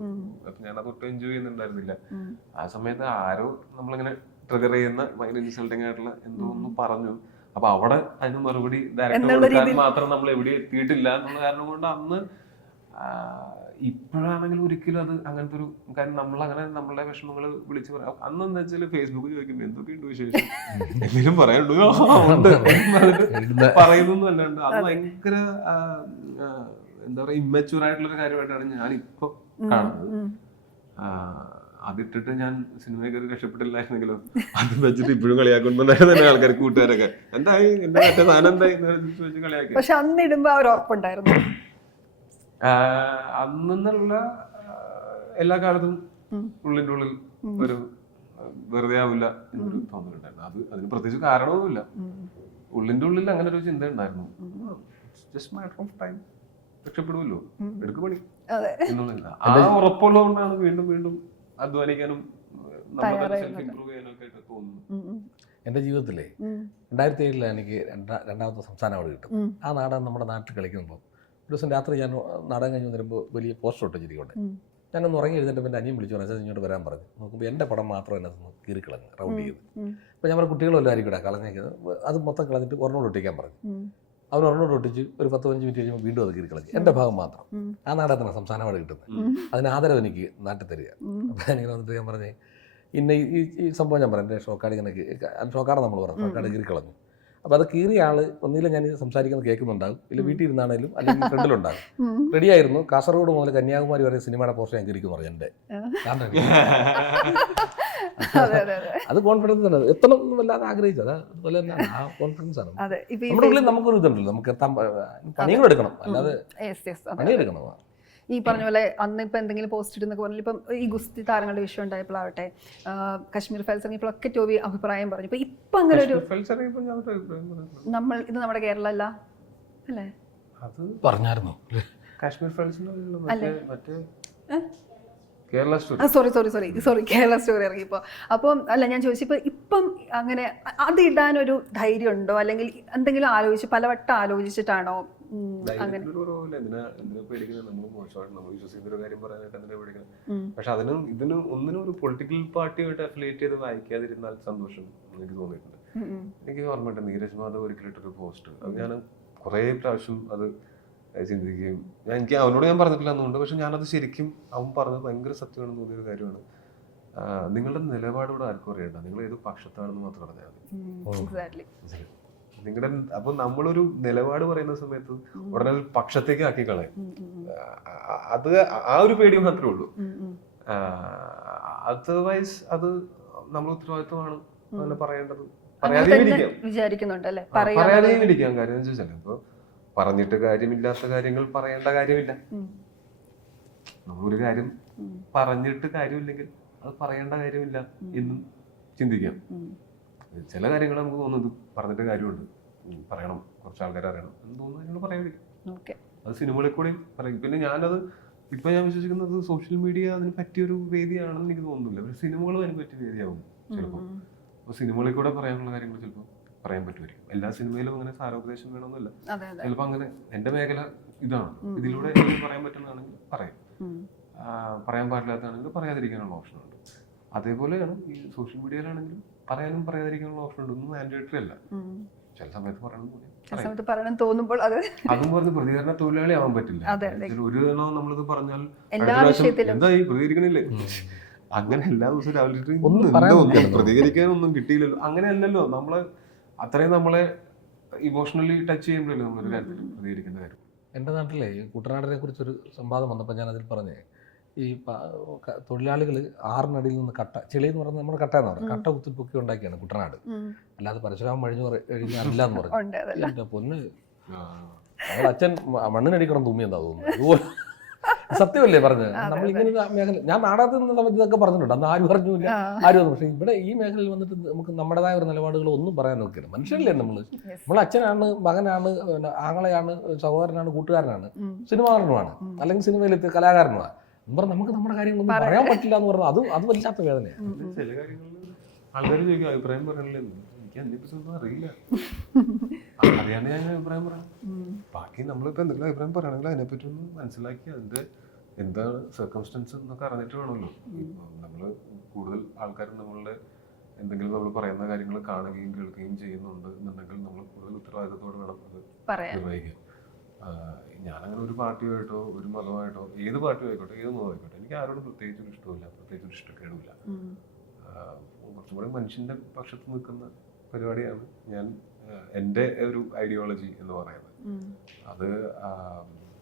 അപ്പൊ ഞാനത് ഒട്ടും എൻജോയ് ചെയ്യുന്നുണ്ടായിരുന്നില്ല. ആ സമയത്ത് ആരോ നമ്മളിങ്ങനെ ട്രിഗർ ചെയ്യുന്ന ഭയങ്കര ഇൻസൾട്ടിങ് ആയിട്ടുള്ള എന്തോ ഒന്ന് പറഞ്ഞു. അപ്പൊ അവിടെ അതിന് മറുപടി ഡയറക്റ്റ് കൊടുക്കാൻ മാത്രം നമ്മൾ എവിടെ എത്തിയിട്ടില്ല എന്നുള്ള കാരണം കൊണ്ട് അന്ന് ഇപ്പോഴാണെങ്കിൽ ഒരിക്കലും അത് അങ്ങനത്തെ ഒരു കാര്യം നമ്മളങ്ങനെ നമ്മളുടെ വിഷമങ്ങൾ വിളിച്ച് പറയാം. അന്ന് എന്താ വെച്ചാൽ ഫേസ്ബുക്ക് ചോദിക്കുമ്പോൾ എന്തൊക്കെയുണ്ട് വിശേഷം, എന്തെങ്കിലും പറയാനുണ്ടോ പറയുന്നൊന്നും അല്ലാണ്ട് അത് ഭയങ്കര എന്താ പറയാ ഇമ്മച്യൂർ ആയിട്ടുള്ളൊരു കാര്യമായിട്ടാണ് ഞാനിപ്പോ കാണുന്നത്. അതിട്ടിട്ട് ഞാൻ സിനിമയെ കയറി രക്ഷപ്പെട്ടില്ലായിരുന്നെങ്കിലോ അത് വെച്ചിട്ട് ഇപ്പോഴും കളിയാക്കൊണ്ടുണ്ടായിരുന്നു തന്നെ ആൾക്കാർ, കൂട്ടുകാരൊക്കെ എന്തായി എന്റെ മറ്റേ സാധനം എന്തായി ചോദിച്ച് കളിയാക്കി. പക്ഷെ അന്ന് ഇടുമ്പോ അവർ ഉറപ്പുണ്ടായിരുന്നു. അന്നുള്ള എല്ലാ കാലത്തും ഉള്ളിൻ്റെ ഉള്ളിൽ ഒരു വെറുതെ ആവില്ല എന്നൊരു തോന്നലുണ്ടായിരുന്നു. അതിന് പ്രത്യേകിച്ച് കാരണമൊന്നുമില്ല, ഉള്ളിൻ്റെ ഉള്ളിൽ അങ്ങനെ ഒരു ചിന്ത ഉണ്ടായിരുന്നു. ജസ്റ്റ് മാറ്റർ ഓഫ് ടൈം, രക്ഷപ്പെടുമല്ലോ, എടുക്ക് പണി എന്നുള്ളതില്ല. ആ ഉറപ്പുള്ളതുകൊണ്ടാണ് വീണ്ടും വീണ്ടും അധ്വാനിക്കാനും ഇംപ്രൂവ് ചെയ്യാനൊക്കെ ആയിട്ട് തോന്നുന്നു. എൻ്റെ ജീവിതത്തിലെ 2007 എനിക്ക് രണ്ടാമത്തെ സംസ്ഥാന അവാർഡ് കിട്ടും. ആ നാടകം നമ്മുടെ നാട്ടിൽ കളിക്കുമ്പോൾ ഒരു ദിവസം രാത്രി ഞാൻ നാടകം കഴിഞ്ഞ് വരുമ്പോൾ വലിയ പോസ്റ്റർ ഒട്ടിച്ചിരിക്കൊണ്ട് ഞാനൊന്ന് ഉറങ്ങി എഴുതിട്ട് എൻ്റെ അനിയൻ വിളിച്ചു പറഞ്ഞാൽ ഇങ്ങോട്ട് വരാൻ പറഞ്ഞു. നോക്കുമ്പോൾ എൻ്റെ പടം മാത്രം എന്നെ കീറിക്കളഞ്ഞ് റൗണ്ട് ചെയ്ത്. അപ്പോൾ ഞാൻ പറഞ്ഞ കുട്ടികളെല്ലാം ആയിരിക്കും ഇവിടെ കളഞ്ഞേക്കുന്നത്, അത് മൊത്തം കളഞ്ഞിട്ട് ഒരെണ്ണോട് ഒട്ടിക്കാൻ പറഞ്ഞു. അവർ ഒരെണ്ണോട് ഒട്ടിച്ച് ഒരു 10-15 മിനിറ്റ് കഴിയുമ്പോൾ വീണ്ടും അത് കീറിക്കളഞ്ഞ്. എൻ്റെ ഭാഗം മാത്രം. ആ നാടകത്തിനാണ് സംസ്ഥാന അവാർഡ് കിട്ടുന്നത്. അതിന് ആദരവ് എനിക്ക് നാട്ടിൽ തരിക. അപ്പോൾ ഞാനിങ്ങനെ വന്നിട്ട് ഞാൻ പറഞ്ഞേ ഇന്ന ഈ സംഭവം ഞാൻ പറഞ്ഞു, എൻ്റെ ഷോക്കാട് ഇങ്ങനെ ഷോക്കാട് നമ്മൾ പറഞ്ഞു, ഷോക്കാട് കീറിക്കളഞ്ഞു. അപ്പോൾ അത് കീറിയ ആള് ഒന്നിലും ഞാൻ സംസാരിക്കുന്നത് കേൾക്കുന്നുണ്ടാകും, ഇല്ല വീട്ടിൽ ഇരുന്നാണേലും അല്ലെങ്കിൽ ഫ്രണ്ടിലുണ്ടാകും. റെഡിയായിരുന്നു. കാസർഗോഡ് മുതൽ കന്യാകുമാരി വരെ സിനിമയുടെ പോസ്റ്റർ ഞാൻ കീറിക്കുന്നു പറഞ്ഞു എൻ്റെ. അത് കോൺഫിഡൻസ് ആണ്, എത്തണം എന്ന് വല്ലാതെ ആഗ്രഹിച്ചത്. അതുപോലെ തന്നെ ആ കോൺഫിഡൻസ് ആണ്. നമ്മുടെ ഉള്ളിൽ നമുക്കൊരു ഇതുണ്ടല്ലോ, നമുക്ക് എത്താൻ പണികൾ എടുക്കണം, അല്ലാതെ പണിയെടുക്കണം. ഈ പറഞ്ഞ പോലെ അന്ന് ഇപ്പം എന്തെങ്കിലും പോസ്റ്റ് ഇടുന്നൊക്കെ പറഞ്ഞാൽ ഇപ്പം ഈ ഗുസ്തി താരങ്ങളുടെ വിഷയം ഉണ്ടായപ്പോഴാവട്ടെ, കശ്മീർ ഫയൽസ് ഇറങ്ങിയപ്പോഴൊക്കെ ടോവി അഭിപ്രായം പറഞ്ഞു. ഇപ്പം അങ്ങനെ ഒരു ഇത് നമ്മുടെ കേരള അല്ല അല്ലേ അത് പറഞ്ഞായിരുന്നു കാശ്മീർ കേരള സോറി കേരള സ്റ്റോറി ഇറങ്ങിയപ്പോൾ. അപ്പം അല്ല ഞാൻ ചോദിച്ചപ്പോൾ ഇപ്പം അങ്ങനെ അത് ഇടാനൊരു ധൈര്യം ഉണ്ടോ, അല്ലെങ്കിൽ എന്തെങ്കിലും ആലോചിച്ച് പലവട്ടം ആലോചിച്ചിട്ടാണോ അങ്ങനെ? പക്ഷെ അതിനും ഇതിനും ഒന്നിനും ഒരു പൊളിറ്റിക്കൽ പാർട്ടിയായിട്ട് അഫിലിയേറ്റ് ചെയ്ത് വായിക്കാതിരുന്നാൽ സന്തോഷം എനിക്ക് തോന്നിയിട്ടുണ്ട്. എനിക്ക് ഓർമ്മയുണ്ട് നീരജ് മാധവ് ഒരിക്കലിട്ടൊരു പോസ്റ്റ്, അത് ഞാൻ കുറേ പ്രാവശ്യം അത് ചിന്തിക്കുകയും എനിക്ക് അവനോട് ഞാൻ പറഞ്ഞിട്ടില്ല എന്നുണ്ട്, പക്ഷെ ഞാനത് ശരിക്കും അവൻ പറഞ്ഞത് ഭയങ്കര സത്യമാണെന്ന് തോന്നിയൊരു കാര്യമാണ്. നിങ്ങളുടെ നിലപാട് ഇവിടെ ആർക്കും അറിയണ്ട, നിങ്ങൾ ഏത് പക്ഷത്താണെന്ന് മാത്രം പറഞ്ഞാൽ മതി. നിങ്ങളുടെ അപ്പൊ നമ്മളൊരു നിലപാട് പറയുന്ന സമയത്ത് ഉടനെ പക്ഷത്തേക്ക് ആക്കി കളയും. അത് ആ ഒരു പേടി മാത്രമേ ഉള്ളൂ. അതർവൈസ് അത് നമ്മൾ ഉത്തരവാദിത്വമാണ് അങ്ങനെ പറയേണ്ടത്. പറയാതെയും ഇരിക്കാം. കാര്യം എന്ന് വെച്ചാൽ ഇപ്പൊ പറഞ്ഞിട്ട് കാര്യമില്ലാത്ത കാര്യങ്ങൾ പറയേണ്ട കാര്യമില്ല. നമ്മളൊരു കാര്യം പറഞ്ഞിട്ട് കാര്യമില്ലെങ്കിൽ അത് പറയേണ്ട കാര്യമില്ല എന്നും ചിന്തിക്കാം. ചില കാര്യങ്ങൾ നമുക്ക് തോന്നുന്നത് പറഞ്ഞിട്ട് കാര്യമുണ്ട്, പറയണം, കുറച്ച് ആൾക്കാർ അറിയണം എന്ന് തോന്നുന്നു പറയാതിരിക്കും. അത് സിനിമകളിൽ കൂടെയും പറയും. പിന്നെ ഞാനത് ഇപ്പൊ ഞാൻ വിശ്വസിക്കുന്നത് സോഷ്യൽ മീഡിയ അതിന് പറ്റിയൊരു വേദിയാണെന്ന് എനിക്ക് തോന്നുന്നില്ല. പക്ഷെ സിനിമകളും അതിന് പറ്റിയ വേദിയാവും ചിലപ്പോൾ. അപ്പൊ സിനിമകളിൽ കൂടെ പറയാനുള്ള കാര്യങ്ങൾ ചിലപ്പോൾ പറയാൻ പറ്റുമായിരിക്കും. എല്ലാ സിനിമയിലും അങ്ങനെ സാരോപദേശം വേണമെന്നില്ല. ചിലപ്പോൾ അങ്ങനെ എന്റെ മേഖല ഇതാണ്, ഇതിലൂടെ എനിക്ക് പറയാൻ പറ്റുന്നതാണെങ്കിൽ പറയാം, പറയാൻ പാടില്ലാത്തതാണെങ്കിൽ പറയാതിരിക്കാനുള്ള ഓപ്ഷൻ ഉണ്ട്. അതേപോലെയാണ് ഈ സോഷ്യൽ മീഡിയയിലാണെങ്കിലും പറയാനും പറയാതിരിക്കാനുള്ള ഓപ്ഷൻ ഉണ്ട്. ഒന്നും മാൻഡേറ്ററി അല്ല. ചില സമയത്ത് പറയണം തോന്നുമ്പോൾ അതും പറഞ്ഞ് പ്രതികരണ തൊഴിലാളി ആവാൻ പറ്റില്ല. ഒരു തവണ നമ്മളിത് പറഞ്ഞാൽ എന്തായി പ്രതികരിക്കണില്ലേ, അങ്ങനെ എല്ലാ ദിവസവും രാവിലെ പ്രതികരിക്കാനൊന്നും കിട്ടിയില്ലല്ലോ, അങ്ങനെയല്ലല്ലോ. നമ്മള് അത്രയും നമ്മളെ ഇമോഷണലി ടച്ച് ചെയ്യുമ്പോഴല്ലോ നമ്മളൊരു കാര്യത്തിൽ പ്രതികരിക്കേണ്ട കാര്യം. എൻ്റെ നാട്ടിലെ കുട്ടനാടിനെ കുറിച്ചൊരു സംവാദം വന്നപ്പോൾ ഞാൻ അതിൽ പറഞ്ഞേ, ഈ തൊഴിലാളികൾ 6 അടിയിൽ നിന്ന് കട്ട, ചെളി എന്ന് പറഞ്ഞാൽ നമ്മുടെ കട്ട എന്ന് പറയുന്നത്, കട്ട കുത്തിപ്പൊക്കി ഉണ്ടാക്കിയാണ് കുട്ടനാട്, അല്ലാതെ പരശുരാമൻ കഴിഞ്ഞല്ല എന്ന് പറഞ്ഞു. എൻ്റെ പൊന്ന്, നമ്മുടെ അച്ഛൻ മണ്ണിനടിക്കണം തുമ്മി എന്താ തോന്നുന്നു. അതുപോലെ സത്യമല്ലേ പറഞ്ഞത്. നമ്മളിങ്ങനെ മേഖല, ഞാൻ നാടകത്തിൽ നിന്ന സമയത്ത് ഇതൊക്കെ പറഞ്ഞിട്ടുണ്ട്, അന്ന് ആരും പറഞ്ഞില്ല, ആരും. പക്ഷേ ഇവിടെ ഈ മേഖലയിൽ വന്നിട്ട് നമുക്ക് നമ്മുടേതായ ഒരു നിലപാടുകൾ ഒന്നും പറയാൻ നോക്കില്ല. മനുഷ്യരല്ലേ നമ്മൾ അച്ഛനാണ്, മകനാണ്, ആങ്ങളെയാണ്, സഹോദരനാണ്, കൂട്ടുകാരനാണ്, സിനിമാകാരനുമാണ്, അല്ലെങ്കിൽ സിനിമയിലെത്തിയ കലാകാരനുമാണ്. നമുക്ക് നമ്മുടെ കാര്യങ്ങളൊന്നും പറയാൻ പറ്റില്ല എന്ന് പറഞ്ഞാൽ അത് വല്ലാത്ത വേദനയാണ്. ചില കാര്യങ്ങളിൽ ആൾക്കാർ ചോദിക്കും അഭിപ്രായം പറയണില്ലേ, എനിക്ക് അതിനെക്കുറിച്ചൊന്നും അറിയില്ല, അറിയാണ്ട് ഞാൻ അഭിപ്രായം പറയാം. ബാക്കി നമ്മളിപ്പോ എന്തെങ്കിലും അഭിപ്രായം പറയുകയാണെങ്കിൽ അതിനെപ്പറ്റി ഒന്ന് മനസ്സിലാക്കി അതിന്റെ എന്താണ് സർക്കംസ്റ്റൻസ് എന്നൊക്കെ അറിഞ്ഞിട്ട് വേണമല്ലോ. നമ്മള് കൂടുതൽ ആൾക്കാരും നമ്മളുടെ എന്തെങ്കിലും നമ്മൾ പറയുന്ന കാര്യങ്ങൾ കാണുകയും കേൾക്കുകയും ചെയ്യുന്നുണ്ട് എന്നുണ്ടെങ്കിൽ നമ്മൾ കൂടുതൽ ഉത്തരവാദിത്തത്തോടെ വേണം അത് നിർവഹിക്കാൻ. ഞാനങ്ങനെ ഒരു പാർട്ടിയായിട്ടോ ഒരു മതമായിട്ടോ ഏത് പാർട്ടിയോ ആയിക്കോട്ടെ, ഏത് മതമായിക്കോട്ടെ, എനിക്ക് ആരോടും പ്രത്യേകിച്ചൊരു ഇഷ്ടമില്ല, പ്രത്യേകിച്ചൊരു ഇഷ്ടക്കേടുമില്ല. കുറച്ചും കൂടെ മനുഷ്യന്റെ പക്ഷത്ത് നിൽക്കുന്ന പരിപാടിയാണ് ഞാൻ. എൻ്റെ ഒരു ഐഡിയോളജി എന്ന് പറയുന്നത് അത്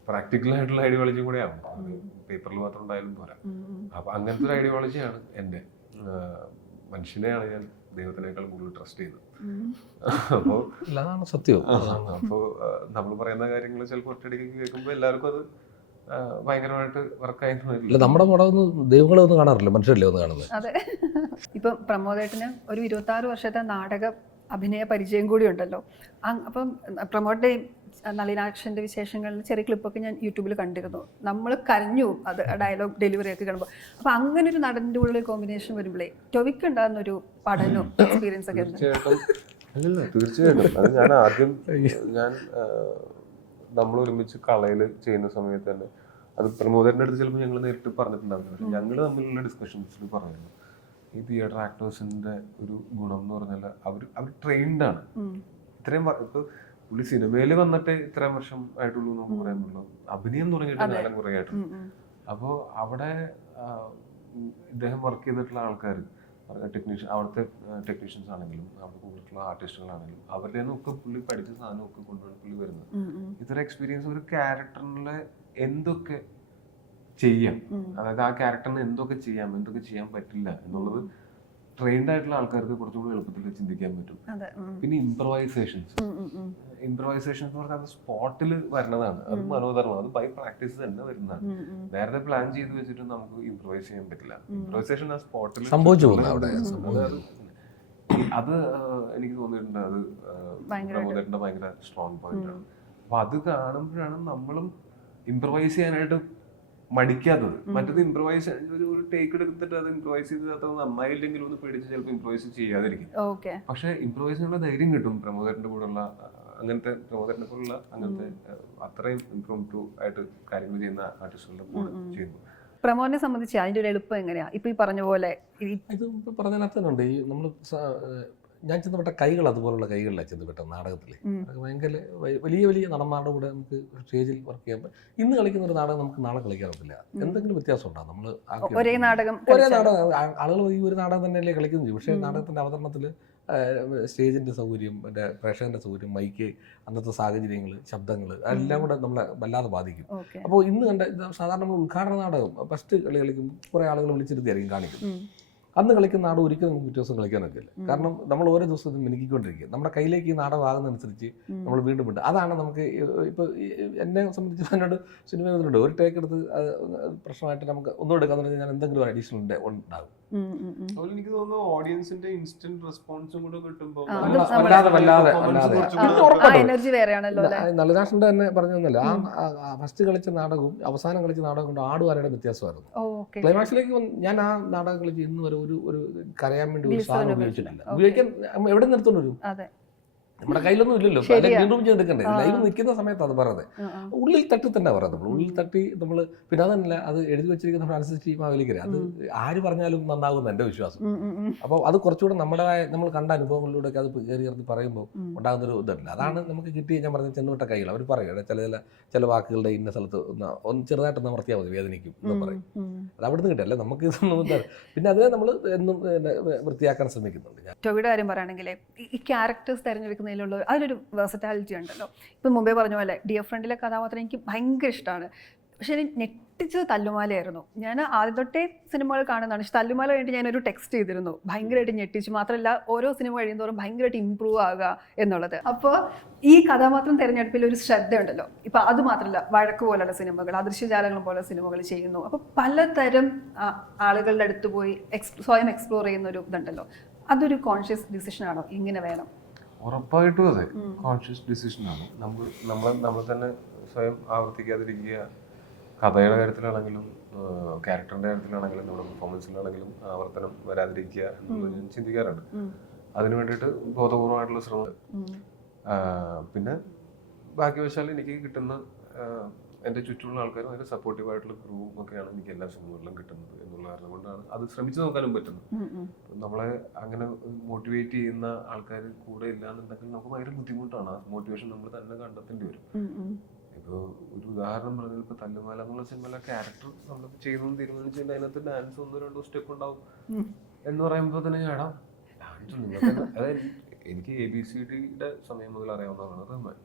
പ്രാക്ടിക്കൽ ആയിട്ടുള്ള ഐഡിയോളജി കൂടെ ആവും. അത് പേപ്പറിൽ മാത്രം ഉണ്ടായാലും പോരാ. അപ്പൊ അങ്ങനത്തെ ഒരു ഐഡിയോളജിയാണ് എൻ്റെ. മനുഷ്യനെയാണ് ഞാൻ ദൈവത്തിനേക്കാൾ കൂടുതൽ ട്രസ്റ്റ് ചെയ്യുന്നത്. അപ്പോ അതാണ് സത്യം. അപ്പോ നമ്മൾ പറയുന്ന കാര്യങ്ങൾ ചിലപ്പോൾ ഒറ്റയടിക്ക് കേൾക്കുമ്പോൾ എല്ലാവർക്കും അത് ഭയങ്കരമായിട്ട് വർക്കായി തോന്നില്ല. നമ്മുടെ ദൈവങ്ങളെ ഒന്നും കാണാറില്ല, മനുഷ്യരല്ലേ ഒന്ന് കാണുന്നത്. അതെ. ഇപ്പം പ്രമോദേട്ടന് ഒരു 26 വർഷത്തെ നാടക അഭിനയ പരിചയം കൂടി ഉണ്ടല്ലോ. അപ്പം പ്രമോദിന്റെ നളിനാക്ഷന്റെ വിശേഷങ്ങളിൽ ചെറിയ ക്ലിപ്പൊക്കെ ഞാൻ യൂട്യൂബിൽ കണ്ടിരുന്നു. നമ്മൾ കരഞ്ഞു അത് ഡയലോഗ് ഡെലിവറി ഒക്കെ കാണുമ്പോൾ. അപ്പൊ അങ്ങനെ ഒരു നടന്റെ ഉള്ളിൽ കോമ്പിനേഷൻ വരുമ്പോഴേ ടോവിക്ക് ഉണ്ടാകുന്ന ഒരു പഠനവും എക്സ്പീരിയൻസ് ഒക്കെ തീർച്ചയായിട്ടും അത് ഞാൻ ആദ്യം നമ്മൾ ഒരുമിച്ച് കളയിൽ ചെയ്യുന്ന സമയത്ത് തന്നെ അത് പ്രമോദന്റെ അടുത്ത് ചിലപ്പോൾ ഞങ്ങൾ നേരിട്ട് പറഞ്ഞിട്ടുണ്ടാവില്ല. പക്ഷെ ഞങ്ങൾ തമ്മിലുള്ള ഡിസ്കഷൻസിൽ പറഞ്ഞിരുന്നു ഈ തിയേറ്റർ ആക്ടേഴ്സിന്റെ ഒരു ഗുണം എന്ന് പറഞ്ഞാൽ അവർ ട്രെയിൻഡ് ആണ്. ഇത്രയും ഇപ്പൊ പുള്ളി സിനിമയിൽ വന്നിട്ട് ഇത്രയും വർഷം ആയിട്ടുള്ളൂ നമുക്ക് പറയാൻ പറ്റുള്ളൂ. അഭിനയം തുടങ്ങിയിട്ട് കാലം കുറേ ആയിട്ടുണ്ട്. അപ്പോൾ അവിടെ ഇദ്ദേഹം വർക്ക് ചെയ്തിട്ടുള്ള ആൾക്കാർ അവിടുത്തെ ടെക്നീഷ്യൻസ് ആണെങ്കിലും അവിടെ കൂടിയിട്ടുള്ള ആർട്ടിസ്റ്റുകളാണെങ്കിലും അവരുടെ ഒക്കെ പുള്ളി പഠിച്ച സാധനമൊക്കെ കൊണ്ടുവന്ന് പുള്ളി വരുന്നത്. ഇതൊരു എക്സ്പീരിയൻസ് ഒരു ക്യാരക്ടറിലെ എന്തൊക്കെ ചെയ്യാം, അതായത് ആ ക്യാരക്ടറിന് എന്തൊക്കെ ചെയ്യാൻ പറ്റില്ല എന്നുള്ളത് ട്രെയിൻഡ് ആയിട്ടുള്ള ആൾക്കാർക്ക് കുറച്ചുകൂടി എളുപ്പത്തിൽ ചിന്തിക്കാൻ പറ്റും. പിന്നെ ഇംപ്രവൈസേഷൻസ് എന്ന് പറഞ്ഞാൽ അത് സ്പോട്ടിൽ വരുന്നതാണ്. അത് മനോധർമ്മം, അത് ബൈ പ്രാക്ടീസ് തന്നെ വരുന്നതാണ്. നേരത്തെ പ്ലാൻ ചെയ്ത് വെച്ചിട്ട് നമുക്ക് ഇംപ്രവൈസ് ചെയ്യാൻ പറ്റില്ല. ഇംപ്രവൈസേഷൻ ആ സ്പോട്ടിൽ സംഭവിച്ചു. അത് എനിക്ക് തോന്നിയിട്ടുണ്ട്. അത് പ്രമോദന്റെ ഭയങ്കര സ്ട്രോങ് പോയിന്റ് ആണ്. അപ്പൊ അത് കാണുമ്പോഴാണ് നമ്മളും ഇംപ്രവൈസ് ചെയ്യാനായിട്ട് മടിക്കാത്തത്. മറ്റത് ഇംപ്രവൈസ് ഒരു ടേക്ക് എടുത്തിട്ട് അത് ഇംപ്രവൈസ് ചെയ്ത് അത്ര നന്നായില്ലെങ്കിലും ഒന്ന് പേടിച്ച് ചിലപ്പോൾ ഇംപ്രവൈസ് ചെയ്യാതിരിക്കും. പക്ഷെ ഇംപ്രവൈസ് ചെയ്യാനുള്ള ധൈര്യം കിട്ടും പ്രമോദന്റെ കൂടെയുള്ള പ്രമോദനെ പോലുള്ള അങ്ങനത്തെ അത്രയും ഇംപ്രോംപ്റ്റു ആയിട്ട് കാര്യങ്ങൾ ചെയ്യുന്ന ആർട്ടിസ്റ്റുകളുടെ കൂടെ ചെയ്യുന്നു. പ്രമോദിനെ സംബന്ധിച്ച് അതിന്റെ ഒരു എളുപ്പം എങ്ങനെയാ? ഇപ്പൊ ഈ പറഞ്ഞ പോലെ ഇത് പറഞ്ഞതിനകത്തുണ്ട്. ഈ നമ്മൾ ഞാൻ ചെന്നപ്പെട്ട കൈകൾ അതുപോലുള്ള കൈകളിലാണ് ചെന്നപ്പെട്ട നാടകത്തിൽ. ഭയങ്കര വലിയ വലിയ നടന്മാരുടെ കൂടെ നമുക്ക് സ്റ്റേജിൽ വർക്ക് ചെയ്യുമ്പോൾ ഇന്ന് കളിക്കുന്ന ഒരു നാടകം നമുക്ക് നാളെ കളിക്കാൻ പറ്റില്ല. എന്തെങ്കിലും വ്യത്യാസം ഉണ്ടാകും. നമ്മൾ ഒരേ നാടകം ആളുകൾ ഈ ഒരു നാടകം തന്നെയല്ലേ കളിക്കുന്നത് ചെയ്യും. പക്ഷേ നാടകത്തിന്റെ അവതരണത്തിൽ സ്റ്റേജിന്റെ സൗകര്യം, മറ്റേ പ്രേക്ഷകന്റെ സൗകര്യം, മൈക്ക്, അന്നത്തെ സാഹചര്യങ്ങൾ, ശബ്ദങ്ങൾ എല്ലാം കൂടെ നമ്മളെ വല്ലാതെ ബാധിക്കും. അപ്പോൾ ഇന്ന് കണ്ട സാധാരണ നമ്മൾ ഉദ്ഘാടന നാടകം ഫസ്റ്റ് കളി കളിക്കുമ്പോൾ കുറേ ആളുകൾ വിളിച്ചിരുത്തിയായിരിക്കും കാണിക്കും. അന്ന് കളിക്കുന്ന നാടകം ഒരിക്കലും നമുക്ക് വ്യത്യാസം കളിക്കാനൊക്കെ ഇല്ല. കാരണം നമ്മൾ ഓരോ ദിവസവും മിനുക്കിക്കൊണ്ടിരിക്കുക. നമ്മുടെ കയ്യിലേക്ക് ഈ നാടകം ആകുന്നതനുസരിച്ച് നമ്മൾ വീണ്ടും വിട്ട് അതാണ് നമുക്ക്. ഇപ്പോൾ എന്നെ സംബന്ധിച്ച് എന്നോട് സിനിമ വന്നിട്ടുണ്ട്, ഒരു ടേക്ക് എടുത്ത് പ്രശ്നമായിട്ട് നമുക്ക് ഒന്നും എടുക്കാന്ന് പറഞ്ഞാൽ ഞാൻ എന്തെങ്കിലും അഡീഷണൽ ഉണ്ടാകും. എനിക്ക് തോന്നുന്നു ഓഡിയൻസിന്റെ ഇൻസ്റ്റന്റ് റെസ്പോൺസും കൂടെ കിട്ടുമ്പോൾ നല്ലദാഷിന്റെ തന്നെ പറഞ്ഞൊന്നുമല്ല. ആ ഫസ്റ്റ് കളിച്ച നാടകവും അവസാനം കളിച്ച നാടകം കൊണ്ട് ആടുവാരുടെ വ്യത്യാസമായിരുന്നു. ക്ലൈമാക്സിലേക്ക് ഞാൻ ആ നാടകം കളിച്ച് ഇന്ന് വരെ ഒരു കരയാൻ വേണ്ടി ഒരു സാധനം ഉപയോഗിച്ചിട്ടില്ല. ഉപയോഗിക്കാൻ എവിടെ നിർത്തുന്നു വരും. നമ്മുടെ കയ്യിലൊന്നും ഇല്ലല്ലോ, വീണ്ടും ചെയ്തെടുക്കണ്ടേ. ലൈവ് നിൽക്കുന്ന സമയത്ത് അത് പറയുന്നത് ഉള്ളിൽ തട്ടി തന്നെ പറയുന്നത്. നമ്മൾ ഉള്ളിൽ തട്ടി നമ്മൾ പിന്നെ അതല്ല, അത് എഴുതി വെച്ചിരിക്കുന്ന ഫ്രാൻസിസ് ടി മാവേലിക്കര, അത് ആര് പറഞ്ഞാലും നന്നാകുന്ന എൻ്റെ വിശ്വാസം. അപ്പോൾ അത് കുറച്ചുകൂടെ നമ്മുടേതായ നമ്മൾ കണ്ട അനുഭവങ്ങളിലൂടെയൊക്കെ അത് കയറി ഇറങ്ങി പറയുമ്പോൾ ഉണ്ടാകുന്നൊരു ഇതല്ല. അതാണ് നമുക്ക് കിട്ടിയ ഞാൻ പറഞ്ഞ ചെന്നുവിട്ട കൈകൾ. അവർ പറയും ചില വാക്കുകളുടെ ഇന്ന സ്ഥലത്ത് ഒന്ന് ചെറുതായിട്ട് അമർത്തിയാൽ മതി, വേദനിക്കും എന്ന് പറയും. അത് അവിടുന്ന് കിട്ടില്ല, നമുക്ക് ഇതൊന്നും. പിന്നെ അതിനെ നമ്മൾ എന്നും വൃത്തിയാക്കാൻ ശ്രമിക്കുന്നുണ്ട്. ടോവിയുടെ കാര്യം പറയുകയാണെങ്കിൽ ഈ ക്യാരക്ടേഴ്സ് തിരഞ്ഞെടുക്കുന്നതിലുള്ള അതിലൊരു വേഴ്സറ്റാലിറ്റി ഉണ്ടല്ലോ. ഇപ്പം മുമ്പേ പറഞ്ഞ പോലെ ഡിയർ ഫ്രണ്ടിലെ കഥാപാത്രം എനിക്ക് ഭയങ്കര ഇഷ്ടമാണ്. പക്ഷെ എനിക്ക് ഞെട്ടിച്ചത് തല്ലുമാലയായിരുന്നു. ഞാൻ ആദ്യം തൊട്ടേ സിനിമകൾ കാണുന്നതാണ്. പക്ഷെ തല്ലുമാല കഴിഞ്ഞിട്ട് ഞാനൊരു ടെക്സ്റ്റ് ചെയ്തിരുന്നു, ഭയങ്കരമായിട്ട് ഞെട്ടിച്ചു. മാത്രമല്ല ഓരോ സിനിമ കഴിയുന്നതോറും ഭയങ്കരമായിട്ട് ഇമ്പ്രൂവ് ആകുക എന്നുള്ളത്. അപ്പോൾ ഈ കഥാപാത്രം തിരഞ്ഞെടുപ്പിൽ ഒരു ശ്രദ്ധ ഉണ്ടല്ലോ. ഇപ്പം അത് മാത്രമല്ല, വഴക്ക് പോലുള്ള സിനിമകൾ, അദൃശ്യജാലകം പോലുള്ള സിനിമകൾ ചെയ്യുന്നു. അപ്പോൾ പലതരം ആളുകളുടെ അടുത്ത് പോയി സ്വയം എക്സ്പ്ലോർ ചെയ്യുന്ന ഒരു ഇതുണ്ടല്ലോ. അതൊരു കോൺഷ്യസ് ഡിസിഷനാണോ? ഇങ്ങനെ വേണം? ഉറപ്പായിട്ടും അതെ, കോൺഷ്യസ് ഡിസിഷനാണ്. നമ്മൾ തന്നെ സ്വയം ആവർത്തിക്കാതിരിക്കുക. കഥയുടെ കാര്യത്തിലാണെങ്കിലും ക്യാരക്ടറിന്റെ കാര്യത്തിലാണെങ്കിലും നമ്മുടെ പെർഫോമൻസിലാണെങ്കിലും ആവർത്തനം വരാതിരിക്കുക എന്നുള്ളത് ഞാൻ ചിന്തിക്കാറുണ്ട്. അതിനു വേണ്ടിയിട്ട് ബോധപൂർവമായിട്ടുള്ള ശ്രമം. പിന്നെ ഭാഗ്യവശാൽ എനിക്ക് കിട്ടുന്ന എൻ്റെ ചുറ്റുമുള്ള ആൾക്കാരും അതിന് സപ്പോർട്ടീവായിട്ടുള്ള ഗ്രൂപ്പും ഒക്കെയാണ് എനിക്ക് എല്ലാ സിനിമകളിലും കിട്ടുന്നത് എന്നുള്ള കാരണം കൊണ്ടാണ് അത് ശ്രമിച്ചു നോക്കാനും പറ്റുന്നത്. നമ്മളെ അങ്ങനെ മോട്ടിവേറ്റ് ചെയ്യുന്ന ആൾക്കാർ കൂടെ ഇല്ല എന്നുണ്ടെങ്കിൽ നമുക്ക് ഭയങ്കര ബുദ്ധിമുട്ടാണ്. ആ മോട്ടിവേഷൻ നമ്മൾ തന്നെ കണ്ടെത്തേണ്ടി വരും. ഇപ്പോൾ ഒരു ഉദാഹരണം പറഞ്ഞാൽ ഇപ്പോൾ തല്ലുമാല എന്നുള്ള സിനിമയിലെ ക്യാരക്ടർ നമ്മൾ ചെയ്യണമെന്ന് തീരുമാനിച്ചാൽ അതിനകത്ത് ഡാൻസ് 1-2 സ്റ്റെപ്പ് ഉണ്ടാവും എന്ന് പറയുമ്പോൾ തന്നെ ഞാൻ ഡാൻസ് നിങ്ങൾക്ക് അതായത് എനിക്ക് ABCDയുടെ സമയം മുതൽ അറിയാവുന്നതാണ് റഹ്മാൻ.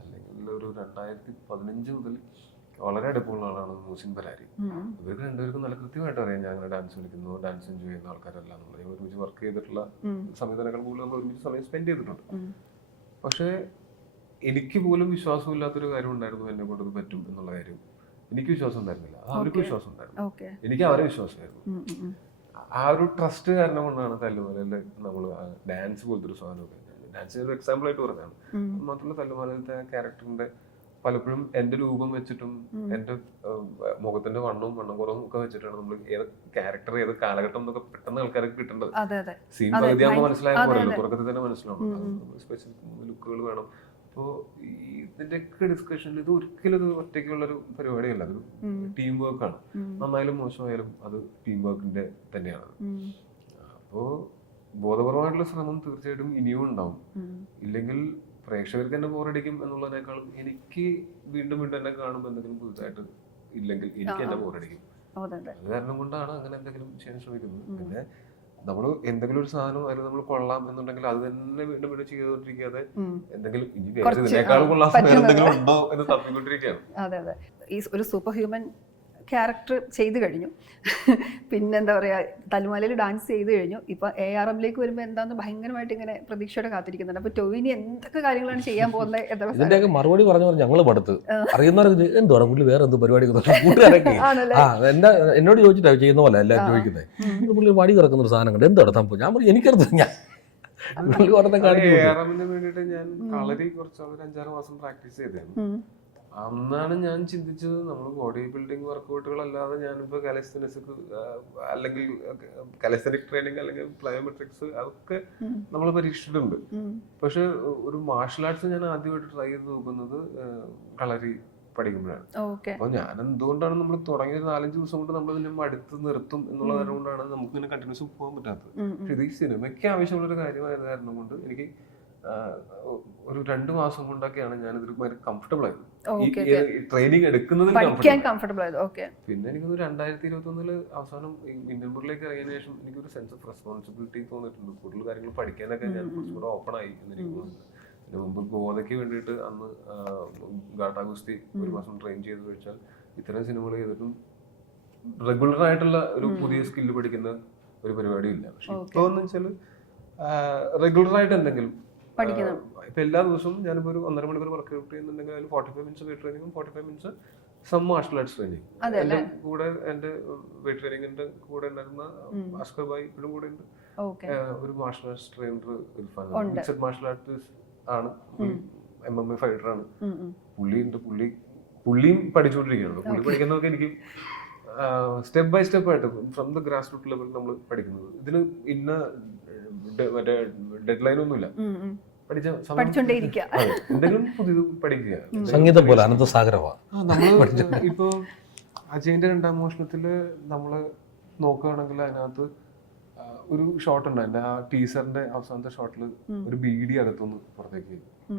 അല്ലെങ്കിൽ ഒരു 2015 മുതൽ വളരെ അടുപ്പമുള്ള ആളാണ് മൂസിൻ ബലാരി. ഇവർക്ക് രണ്ടുപേർക്കും നല്ല കൃത്യമായിട്ട് അറിയാം ഞാൻ അങ്ങനെ ഡാൻസ് കളിക്കുന്നു, ഡാൻസ് എൻജോയ് ചെയ്യുന്ന ആൾക്കാരല്ല എന്നുള്ളത്. ഞങ്ങൾ ഒരുമിച്ച് വർക്ക് ചെയ്തിട്ടുള്ള സമയത്തിനേക്കാൾ കൂടുതൽ നമ്മൾ ഒരുമിച്ച് സമയം സ്പെൻഡ് ചെയ്തിട്ടുണ്ട്. പക്ഷേ എനിക്ക് പോലും വിശ്വാസമില്ലാത്തൊരു കാര്യം ഉണ്ടായിരുന്നു, എന്നെ കൊണ്ടത് പറ്റും എന്നുള്ള കാര്യം. എനിക്ക് വിശ്വാസം ഉണ്ടായിരുന്നില്ല, അവർക്ക് വിശ്വാസം ഉണ്ടായിരുന്നു, എനിക്ക് അവരെ വിശ്വാസമായിരുന്നു. ആ ഒരു ട്രസ്റ്റ് കാരണം കൊണ്ടാണ് തല്ലുമാലയില് നമ്മൾ ഡാൻസ് പോലത്തെ ഒരു സാധനമൊക്കെ. ഡാൻസ് ഒരു എക്സാമ്പിൾ ആയിട്ട് പറഞ്ഞാണ്. മാത്രമല്ല തല്ലുമാലയിലത്തെ ക്യാരക്ടറിന്റെ പലപ്പോഴും എന്റെ രൂപം വെച്ചിട്ടും എന്റെ മുഖത്തിന്റെ വണ്ണവും കുറവും ഒക്കെ വെച്ചിട്ടാണ് നമ്മൾ ഏത് ക്യാരക്ടർ ഏത് കാലഘട്ടം എന്നൊക്കെ പെട്ടെന്ന് ആൾക്കാർക്ക് കിട്ടേണ്ടത്. സീൻ പകുതിയാകുമ്പോൾ മനസ്സിലായാൽ പോരല്ലോ, തുടക്കത്തിൽ തന്നെ മനസ്സിലാവണം. സ്പെഷ്യൽ ലുക്കുകൾ വേണം. അപ്പോൾ ഇതിന്റെയൊക്കെ ഡിസ്കഷനിൽ ഇത് ഒരിക്കലും ഒറ്റയ്ക്കുള്ളൊരു പരിപാടിയല്ല, അതൊരു ടീം വർക്കാണ്. നന്നായാലും മോശമായാലും അത് ടീം വർക്കിന്റെ തന്നെയാണ്. അപ്പോൾ ബോധപൂർവമായിട്ടുള്ള ശ്രമം തീർച്ചയായിട്ടും ഇനിയും ഉണ്ടാവും. ഇല്ലെങ്കിൽ പ്രേക്ഷകർക്ക് എന്നെ ബോറടിക്കും എന്നുള്ളതിനേക്കാളും എനിക്ക് വീണ്ടും എന്നെ കാണുമ്പോൾ എന്തെങ്കിലും പുതുതായിട്ട് ഇല്ലെങ്കിൽ എനിക്ക് എന്നെ ബോറടിക്കും. അത് കാരണം കൊണ്ടാണ് അങ്ങനെ എന്തെങ്കിലും ചെയ്യാൻ ശ്രമിക്കുന്നത്. പിന്നെ നമ്മൾ എന്തെങ്കിലും ഒരു സാധനം അതിൽ നമ്മൾ കൊള്ളാം എന്നുണ്ടെങ്കിൽ അത് തന്നെ വീണ്ടും വീണ്ടും ചെയ്തുകൊണ്ടിരിക്കാതെ എന്തെങ്കിലും ഇനി വേറെ ഇതിനേക്കാളും കൊള്ളാം എന്തെങ്കിലും ഉണ്ടോ എന്ന് തപ്പിക്കൊണ്ടിരിക്കുകയാണ്. അതെ അതെ, ഈ ഒരു സൂപ്പർ ഹ്യൂമൻ ക്യാരക്ടർ ചെയ്തു കഴിഞ്ഞു, പിന്നെന്താ പറയുക, തലുമാലയിൽ ഡാൻസ് ചെയ്ത് കഴിഞ്ഞു, ഇപ്പൊ ARMലേക്ക് വരുമ്പോൾ എന്താന്ന് ഭയങ്കരമായിട്ട് ഇങ്ങനെ പ്രതീക്ഷയോടെ കാത്തിരിക്കുന്നുണ്ട്. അപ്പൊ ടൊവിനി എന്തൊക്കെ കാര്യങ്ങളാണ് ചെയ്യാൻ പോകുന്നത് എന്താ ഇതിന്റെയൊക്കെ മറുപടി പറഞ്ഞു ഞങ്ങൾ പടുത്ത് അറിയുന്നവർക്ക് എന്തുവാ പുള്ളി വേറെ എന്ത് പരിപാടി കൂട്ടുകാരൊക്കെ എന്താ എന്നോട് ചോദിച്ചിട്ടാ ചെയ്യുന്ന പോലെ എല്ലാവരും ചോദിക്കുന്നത്, പുള്ളി വടി കിടക്കുന്ന ഒരു സാധനം കണ്ട് എന്താണ് സംഭവം, ഞാൻ പറഞ്ഞു എനിക്കറിയാം ഞാൻ ARMന് വേണ്ടിയിട്ട് ഞാൻ കളരി കുറച്ച് ഒരു 5-6 മാസം പ്രാക്ടീസ് ചെയ്തായിരുന്നു. അന്നാണ് ഞാൻ ചിന്തിച്ചത് നമ്മൾ ബോഡി ബിൽഡിംഗ് വർക്കൗട്ടുകൾ അല്ലാതെ ഞാനിപ്പോൾ കലസ്തനിക്സ് അല്ലെങ്കിൽ കലസ്തനിക് ട്രെയിനിങ് അല്ലെങ്കിൽ പ്ലയോമെട്രിക്സ് അതൊക്കെ നമ്മൾ പരീക്ഷിച്ചിട്ടുണ്ട്. പക്ഷെ ഒരു മാർഷൽ ആർട്സ് ഞാൻ ആദ്യമായിട്ട് ട്രൈ ചെയ്ത് നോക്കുന്നത് കളരി പഠിക്കുമ്പോഴാണ്. അപ്പൊ ഞാൻ എന്തുകൊണ്ടാണ് നമ്മൾ തുടങ്ങിയ 4-5 ദിവസം കൊണ്ട് നമ്മൾ ഇതിനെ അടുത്ത് നിർത്തും എന്നുള്ള കാരണം കൊണ്ടാണ് നമുക്ക് ഇങ്ങനെ കണ്ടിന്യൂസ് പോകാൻ പറ്റാത്തത്. പക്ഷെ ഇത് ഈ സിനിമയ്ക്ക് ആവശ്യമുള്ള ഒരു കാര്യമായത് കാരണം കൊണ്ട് എനിക്ക് ഒരു 2 മാസം കൊണ്ടൊക്കെയാണ് ഞാൻ ഇതിൽ കംഫർട്ടബിൾ ആയത്, ട്രെയിനിങ് എടുക്കുന്നതിൽ കംഫർട്ടബിൾ ആയത്. പിന്നെ എനിക്കൊന്ന് 2021 അവസാനം ഇന്ത്യൻപൂരിലേക്ക് ഇറങ്ങിയതിനു ശേഷം എനിക്കൊരു സെൻസ് ഓഫ് റെസ്പോൺസിബിലിറ്റി തോന്നിയിട്ടുണ്ട്. കൂടുതൽ കാര്യങ്ങൾ പഠിക്കാനൊക്കെ ഞാൻ കുറച്ചുകൂടെ ഓപ്പൺ ആയി എന്നെനിക്ക് തോന്നുന്നു. ഇതിന് മുമ്പ് ഗോവയ്ക്ക് വേണ്ടിയിട്ട് അന്ന് ഗാട്ടാ ഗുസ്തി 1 മാസം ട്രെയിൻ ചെയ്ത് വെച്ചാൽ ഇത്തരം സിനിമകൾ ചെയ്തിട്ടും റെഗുലർ ആയിട്ടുള്ള ഒരു പുതിയ സ്കില്ല് പഠിക്കുന്ന ഒരു പരിപാടി ഇല്ല. പക്ഷെ ഇപ്പൊ എന്ന് വെച്ചാൽ റെഗുലർ ആയിട്ട് എന്തെങ്കിലും ഇപ്പൊ എല്ലാ ദിവസവും ഞാനിപ്പോ ഒരു 1.5 മണിക്കൂർ വർക്കൗട്ട് ചെയ്യുന്നുണ്ടെങ്കിൽ അതിൽ 45 മിനിറ്റ്സ് വെയിറ്റ് ട്രെയിനിങ്ങും 45 minutes some martial arts training. എന്റെ കൂടെ എന്റെ വെയിറ്റ് ട്രെയിനിങ്ങിന്റെ കൂടെ ഉണ്ടായിരുന്ന അസ്കർ ഭായ് ഇപ്പോഴും കൂടെ ഉണ്ട്, ഒരു martial arts trainer Irfan, mixed martial artist ആണ്, MMA ഫൈറ്റർ ആണ്. പുള്ളിയും പഠിച്ചുകൊണ്ടിരിക്കുകയാണ്. പുള്ളി പഠിക്കുന്നതൊക്കെ എനിക്ക് സ്റ്റെപ്പ് ബൈ സ്റ്റെപ്പ് ആയിട്ട് from the grass root level നമ്മൾ പഠിക്കുന്നത്. ഇതിന് ഇന്ന മറ്റേ ഡെഡ് ലൈൻ ഒന്നുമില്ല, എന്തെങ്കിലും പുതിയത് പഠിക്കുക. സംഗീതം പോലെ അനന്തസാഗരമാണ്. നമ്മള് ഇപ്പൊ അജയന്റെ 2ാം മോഷണത്തില് നമ്മള് നോക്കുകയാണെങ്കിൽ അതിനകത്ത് ഒരു ഷോട്ട് ഉണ്ട്, അതിന്റെ ആ ടീസറിന്റെ അവസാനത്തെ ഷോട്ടില് ഒരു ബീഡി അകത്തുനിന്ന് പുറത്തേക്ക്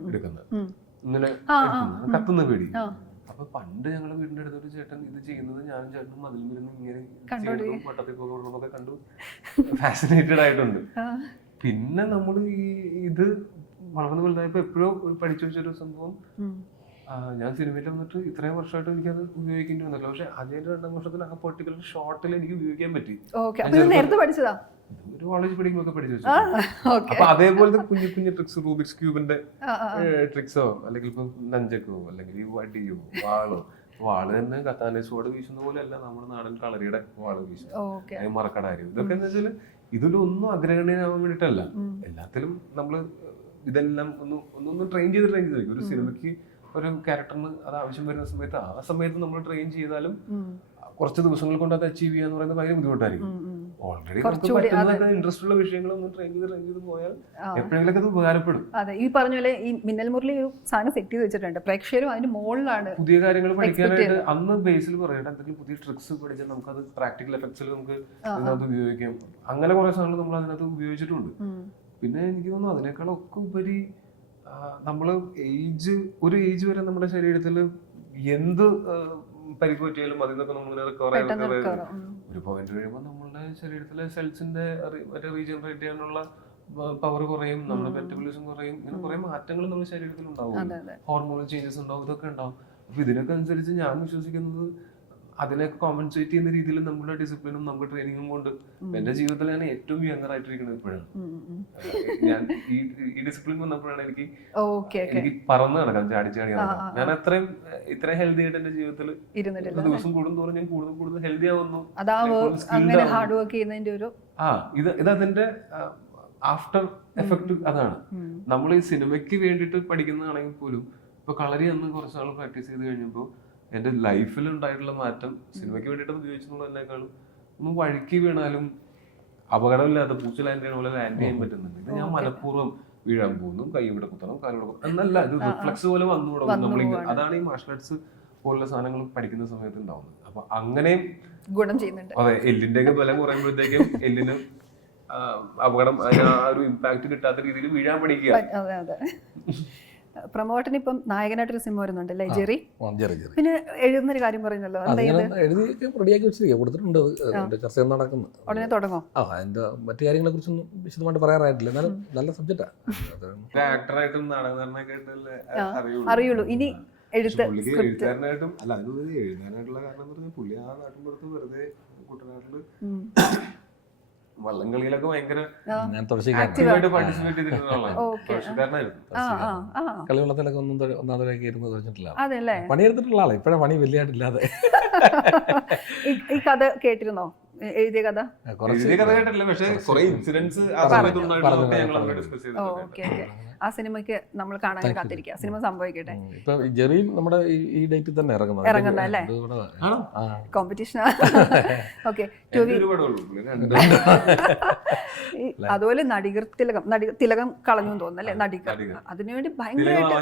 എടുക്കുന്നത്, ഇങ്ങനെ കത്തുന്ന ബീഡി. അപ്പൊ പണ്ട് ഞങ്ങളുടെ വീടിന്റെ അടുത്തൊരു ചേട്ടൻ ഇത് ചെയ്യുന്നത് ഞാനും ചേട്ടനും അതിൽ വരുന്നു ഇങ്ങനെ വട്ടത്തിൽ പോകുന്നതൊക്കെ കണ്ടു ഫാസിനേറ്റഡ് ആയിട്ടുണ്ട്. പിന്നെ നമ്മൾ ഇത് വളർന്നു വലുതായപ്പോ എപ്പോഴും പഠിച്ചു വെച്ചൊരു സംഭവം, ഞാൻ സിനിമയിൽ വന്നിട്ട് ഇത്രയും വർഷമായിട്ട് എനിക്കത് ഉപയോഗിക്കേണ്ടി വന്നല്ലോ. പക്ഷെ അതിന്റെ 2ാം വർഷത്തിൽ ആ പെർട്ടിക്കുലർ ഷോട്ടിൽ എനിക്ക് ഉപയോഗിക്കാൻ പറ്റി. ഒരു കോളേജ് പഠിക്കുമ്പോൾ പഠിച്ചു വെച്ചു. അപ്പൊ അതേപോലത്തെ കുഞ്ഞു കുഞ്ഞു ട്രിക്സ്, റൂബിക്സ് ക്യൂബിന്റെ ട്രിക്സോ അല്ലെങ്കിൽ ഇപ്പൊ നഞ്ചക്കോ അല്ലെങ്കിൽ വടിയോ വാള് തന്നെ കത്താനെ സോഡ് വീശുന്ന പോലെ അല്ല നമ്മുടെ നാടൻ കളരിയുടെ വാള് വീശും, മറക്കടാരി. ഇതൊക്കെ എന്ന് വെച്ചാല് ഇതിലൊന്നും അഗ്രഗണ്യനാവാൻ വേണ്ടിട്ടല്ല, എല്ലാത്തിലും നമ്മള് ഇതെല്ലാം ഒന്ന് ട്രെയിൻ ചെയ്ത് വെക്കും. ഒരു സിനിമയ്ക്ക് ഒരു ക്യാരക്ടറിന് അത് ആവശ്യം വരുന്ന സമയത്ത് ആ സമയത്ത് നമ്മൾ ട്രെയിൻ ചെയ്താലും കുറച്ച് ദിവസങ്ങൾ കൊണ്ട് അത് അച്ചീവ് ചെയ്യാന്ന് പറയുന്നത് ഭയങ്കര ബുദ്ധിമുട്ടായിരിക്കും. ഓൾറെഡി ഇൻട്രസ്റ്റ് ഉള്ള വിഷയങ്ങളൊന്നും ട്രെയിൻ ചെയ്ത് പോയാൽ എപ്പോഴെങ്കിലും അത് ഉപകാരപ്പെടും. അതെ, ഈ പറഞ്ഞ പോലെ ഈ മിന്നൽ മുരളി ഒരു സാധനം സെറ്റ് ചെയ്ത് വെച്ചിട്ടുണ്ട്, പ്രേക്ഷകരും അതിന് മുകളിലാണ് പുതിയ കാര്യങ്ങൾ പഠിക്കാനായിട്ട്. അന്ന് ബേസിൽ പറയട്ടെ എന്തെങ്കിലും പുതിയ ട്രിക്സ് പഠിച്ചാൽ നമുക്കത് പ്രാക്ടിക്കൽ എഫക്ട്സിൽ നമുക്ക് അതിനകത്ത് ഉപയോഗിക്കാം. അങ്ങനെ കുറെ സാധനങ്ങൾ നമ്മൾ അതിനകത്ത് ഉപയോഗിച്ചിട്ടുണ്ട്. പിന്നെ എനിക്ക് തോന്നുന്നു അതിനേക്കാളൊക്കെ ഉപരി നമ്മള് ഒരു ഏജ് വരെ നമ്മുടെ ശരീരത്തിൽ എന്ത് പരിക്ക് പറ്റിയാലും അതിൽ നിന്നൊക്കെ നമ്മൾ റിക്കവർ ഒരു പോയിന്റ് കഴിയുമ്പോൾ നമ്മളുടെ ശരീരത്തിലെ സെൽസിന്റെ മറ്റേ റീജനറേറ്റ് ചെയ്യാനുള്ള പവർ കുറയും, നമ്മുടെ മെറ്റബോളിസം കുറയും, ഇങ്ങനെ കുറെ മാറ്റങ്ങൾ നമ്മുടെ ശരീരത്തിൽ ഉണ്ടാവും, ഹോർമോണൽ ചേഞ്ചസ് ഉണ്ടാവും, ഇതൊക്കെ ഉണ്ടാവും. അപ്പൊ ഇതിനൊക്കെ അനുസരിച്ച് ഞാൻ വിശ്വസിക്കുന്നത് അതിനൊക്കെ കോമ്പൻസേറ്റ് ചെയ്യുന്ന രീതിയിൽ നമ്മുടെ ഡിസിപ്ലിനും നമ്മുടെ ട്രെയിനിങ്ങും കൊണ്ട് എന്റെ ജീവിതത്തിൽ ഞാൻ ഏറ്റവും യങ്ങർ ആയിട്ടിരിക്കുന്നത് ഇപ്പോഴാണ്. ഞാൻ ഈ ഡിസിപ്ലിൻ വന്നപ്പോഴാണ് എനിക്ക് പറന്ന് നടക്കാം, ചാടി നടക്കാം. ഞാൻ ഇത്രയും ഹെൽത്തി ആയിട്ട് എന്റെ ജീവിതത്തിൽ ദിവസം കൂടുന്തോറും ഞാൻ കൂടുതൽ ഹെൽത്തി ആവുന്നു. ഇത് അതിന്റെ ആഫ്റ്റർ എഫക്ട് അതാണ്. നമ്മൾ ഈ സിനിമയ്ക്ക് വേണ്ടിയിട്ട് പഠിക്കുന്നതാണെങ്കിൽ പോലും ഇപ്പൊ കളരി അന്ന് കുറച്ചാൾ പ്രാക്ടീസ് ചെയ്ത് കഴിഞ്ഞപ്പോൾ എന്റെ ലൈഫിൽ ഉണ്ടായിട്ടുള്ള മാറ്റം സിനിമയ്ക്ക് വേണ്ടിയിട്ട് ഉപയോഗിച്ചെന്നുള്ളതിനേക്കാളും ഒന്ന് വഴുക്കി വീണാലും അപകടമില്ലാത്ത പൂച്ച ലാൻഡ് ചെയ്യണ പോലെ ലാൻഡ് ചെയ്യാൻ പറ്റുന്നുണ്ട്. ഇത് ഞാൻ മനഃപൂർവ്വം വീഴാൻ പോകുന്നു, കൈ ഇവിടെ കുത്തണം, കാലിവിടെ കുത്തണം എന്നല്ല, ഇത് റിഫ്ലക്സ് പോലെ വന്നു തുടങ്ങും നമ്മൾ. അതാണ് ഈ മാർഷൽ ആർട്സ് പോലുള്ള സാധനങ്ങൾ പഠിക്കുന്ന സമയത്ത് ഉണ്ടാവുന്നത്. അപ്പൊ അങ്ങനെയും ഗുണം ചെയ്യുന്നുണ്ട്. അതെ, എല്ലിന്റെ ഒക്കെ ബലം കുറയുമ്പോഴത്തേക്കും എല്ലിന് അപകടം, ആ ഒരു ഇമ്പാക്ട് കിട്ടാത്ത രീതിയിൽ വീഴാൻ പഠിക്കുക. പ്രമോട്ടന് ഇപ്പം നായകനായിട്ടൊരു സിനിമ വരുന്നുണ്ടല്ലേ, ജെറി. ജെറി ജെറി പിന്നെ എഴുതുന്നൊരു കാര്യം പറയുന്നല്ലോ, എന്താ അതിങ്ങനെ ഇത്? എഴുതി റെഡിയാക്കി വെച്ചിരിക്കുക, കൊടുത്തിട്ടുണ്ട്. ചർച്ച നടക്കുന്നു. ഉടനെ തുടങ്ങും. അതിന്റെ മറ്റു കാര്യങ്ങളെ കുറിച്ചൊന്നും വിശദമായിട്ട് പറയാറായിട്ടില്ല. എന്നാലും നല്ല സബ്ജക്റ്റാണ്. ആക്ടറായിട്ടും നാടകനായിട്ടും അറിയുള്ളൂ. ഇനി എഴുത്ത് എഴുതാനായിട്ടും അല്ല, അത് എഴുതാനായിട്ടുള്ള കാരണം എന്ന് പറഞ്ഞാൽ പുള്ളി ആ നാട്ടിൻപുറത്ത് വെറുതെ കുട്ടനാട്ടില് വള്ളംകളിയിലൊക്കെ ഭയങ്കര ആക്റ്റീവായിട്ട് പാർട്ടിസിപ്പേറ്റ് ചെയ്തിട്ടുള്ളതാണ്. കളിവെള്ളത്തിലൊക്കെ ഒന്നാമതൊക്കെ ഇരുന്ന് കളിച്ചിട്ടില്ല. അതല്ലേ, പണിയെടുത്തിട്ടുള്ള ആളെ ഇപ്പഴാ പണി വലിയായിട്ടില്ലാതെ. ഈ കഥ കേട്ടിരുന്നോ? എഴുതിയ കഥ കേട്ടില്ല, പക്ഷേ കുറെ ഇൻസിഡൻസ് ആ സമയത്ത് ഞങ്ങൾ ഡിസ്കസ് ചെയ്തിട്ടുണ്ട്. ആ സിനിമയ്ക്ക് നമ്മൾ കാണാൻ കാത്തിരിക്കുക. സിനിമ സംഭവിക്കട്ടെ. ഇപ്പൊ ജെറിയും നമ്മുടെ ഈ ഡേറ്റിൽ തന്നെ ഇറങ്ങുന്നല്ലേ, കോമ്പറ്റീഷൻ. ഓക്കെ, അതുപോലെ നടികർ തിലകം കളഞ്ഞു തോന്നുന്നല്ലേ, നടികർ. അതിനുവേണ്ടി ഭയങ്കരമായിട്ട്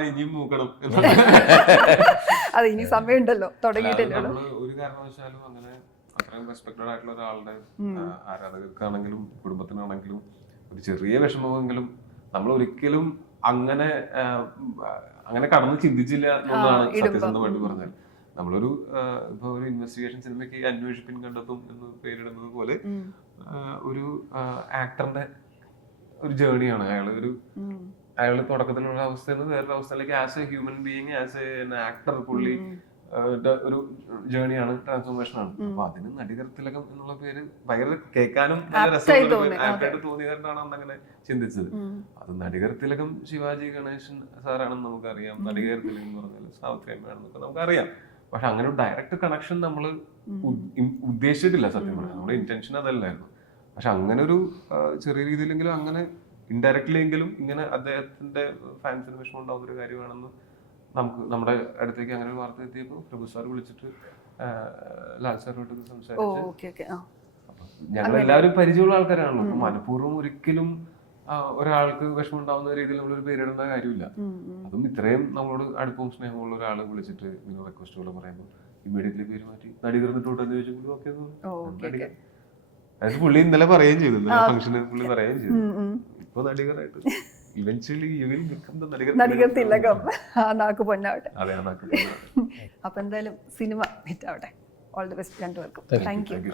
അത് ഇനി സമയമുണ്ടല്ലോ, തുടങ്ങിയിട്ടില്ല. ഒരു കാരണവശാലും അങ്ങനെ അത്രയും റെസ്പെക്റ്റഡ് ആയിട്ടുള്ള ഒരാളുടെ ആരാധകർക്കാണെങ്കിലും കുടുംബത്തിനാണെങ്കിലും ഒരു ചെറിയ വിഷമമെങ്കിലും നമ്മൾ ഒരിക്കലും അങ്ങനെ കടന്ന് ചിന്തിച്ചില്ല എന്നുള്ളതാണ് സത്യസന്ധമായിട്ട് പറഞ്ഞാൽ. നമ്മളൊരു ഇപ്പൊ ഒരു ഇൻവെസ്റ്റിഗേഷൻ സിനിമയ്ക്ക് അന്വേഷിപ്പിൻ കണ്ടെത്തും എന്ന് പേരിടുന്നത് പോലെ ഒരു ആക്ടറിന്റെ ഒരു ജേണിയാണ്. അയാൾ തുടക്കത്തിലുള്ള അവസ്ഥയിൽ നിന്ന് വേറൊരു അവസ്ഥയിലേക്ക് as A human being, as A actor പുള്ളി ഒരു ജേണിയാണ്, ട്രാൻസ്ഫോർമേഷനാണ്. അപ്പൊ അതിന് നടികർ തിലകം എന്നുള്ള പേര് ഭയങ്കര കേൾക്കാനും നല്ല രസമായിട്ട് തോന്നിയതുകൊണ്ടാണ് അന്ന് അങ്ങനെ ചിന്തിച്ചത്. അത് നടികർ തിലകം ശിവാജി ഗണേശൻ സാറാണെന്ന് നമുക്കറിയാം, നടികർ തിലകം എന്ന് പറഞ്ഞാൽ സാവിത്രിയമ്മയാണെന്നൊക്കെ നമുക്കറിയാം. പക്ഷെ അങ്ങനെ ഒരു ഡയറക്റ്റ് കണക്ഷൻ നമ്മൾ ഉദ്ദേശിച്ചിട്ടില്ല സത്യം പറഞ്ഞാൽ. നമ്മുടെ ഇന്റൻഷൻ അതല്ലായിരുന്നു. പക്ഷെ അങ്ങനെ ഒരു ചെറിയ രീതിയിലെങ്കിലും അങ്ങനെ ഇൻഡയറക്ട്ലി എങ്കിലും ഇങ്ങനെ അദ്ദേഹത്തിന്റെ ഫാൻസിന് വിഷമം ഉണ്ടാവുന്ന ഒരു കാര്യമാണെന്ന് നമ്മുടെ അടുത്തേക്ക് അങ്ങനെ ഒരു വാർത്ത എത്തിയപ്പോൾ പ്രഭു സാർ വിളിച്ചിട്ട് ലാൽ സാറിനോട്ട് സംസാരിച്ചു. ഞങ്ങൾ എല്ലാവരും പരിചയമുള്ള ആൾക്കാരാണല്ലോ. അപ്പൊ മനഃപൂർവ്വം ഒരിക്കലും ഒരാൾക്ക് വിഷമം ഉണ്ടാവുന്ന രീതിയിൽ നമ്മളൊരു പേരിടേണ്ട കാര്യമില്ല. അതും ഇത്രയും നമ്മളോട് അടുപ്പവും സ്നേഹമുള്ള ഒരാൾ വിളിച്ചിട്ട് ഇങ്ങനെ റിക്വസ്റ്റുകൾ പറയുമ്പോൾ ഇമ്മീഡിയറ്റ്ലി പേര് മാറ്റി നടികർന്നിട്ടോട്ടെന്ന് ചോദിച്ചപ്പോൾ ഓക്കെ. അത് പുള്ളി ഇന്നലെ പറയുകയും ചെയ്തു, ഫംഗ്ഷനിൽ പുള്ളി പറയുകയും ചെയ്തു. ഇപ്പൊ നടികറായിട്ട് നടികർ തിലകം. ആ നാക്ക് പൊന്നാവട്ടെ. അപ്പൊ എന്തായാലും സിനിമ ഹിറ്റ് ആവട്ടെ. ഓൾ ദി ബെസ്റ്റ് രണ്ടുപേർക്കും. Thank you.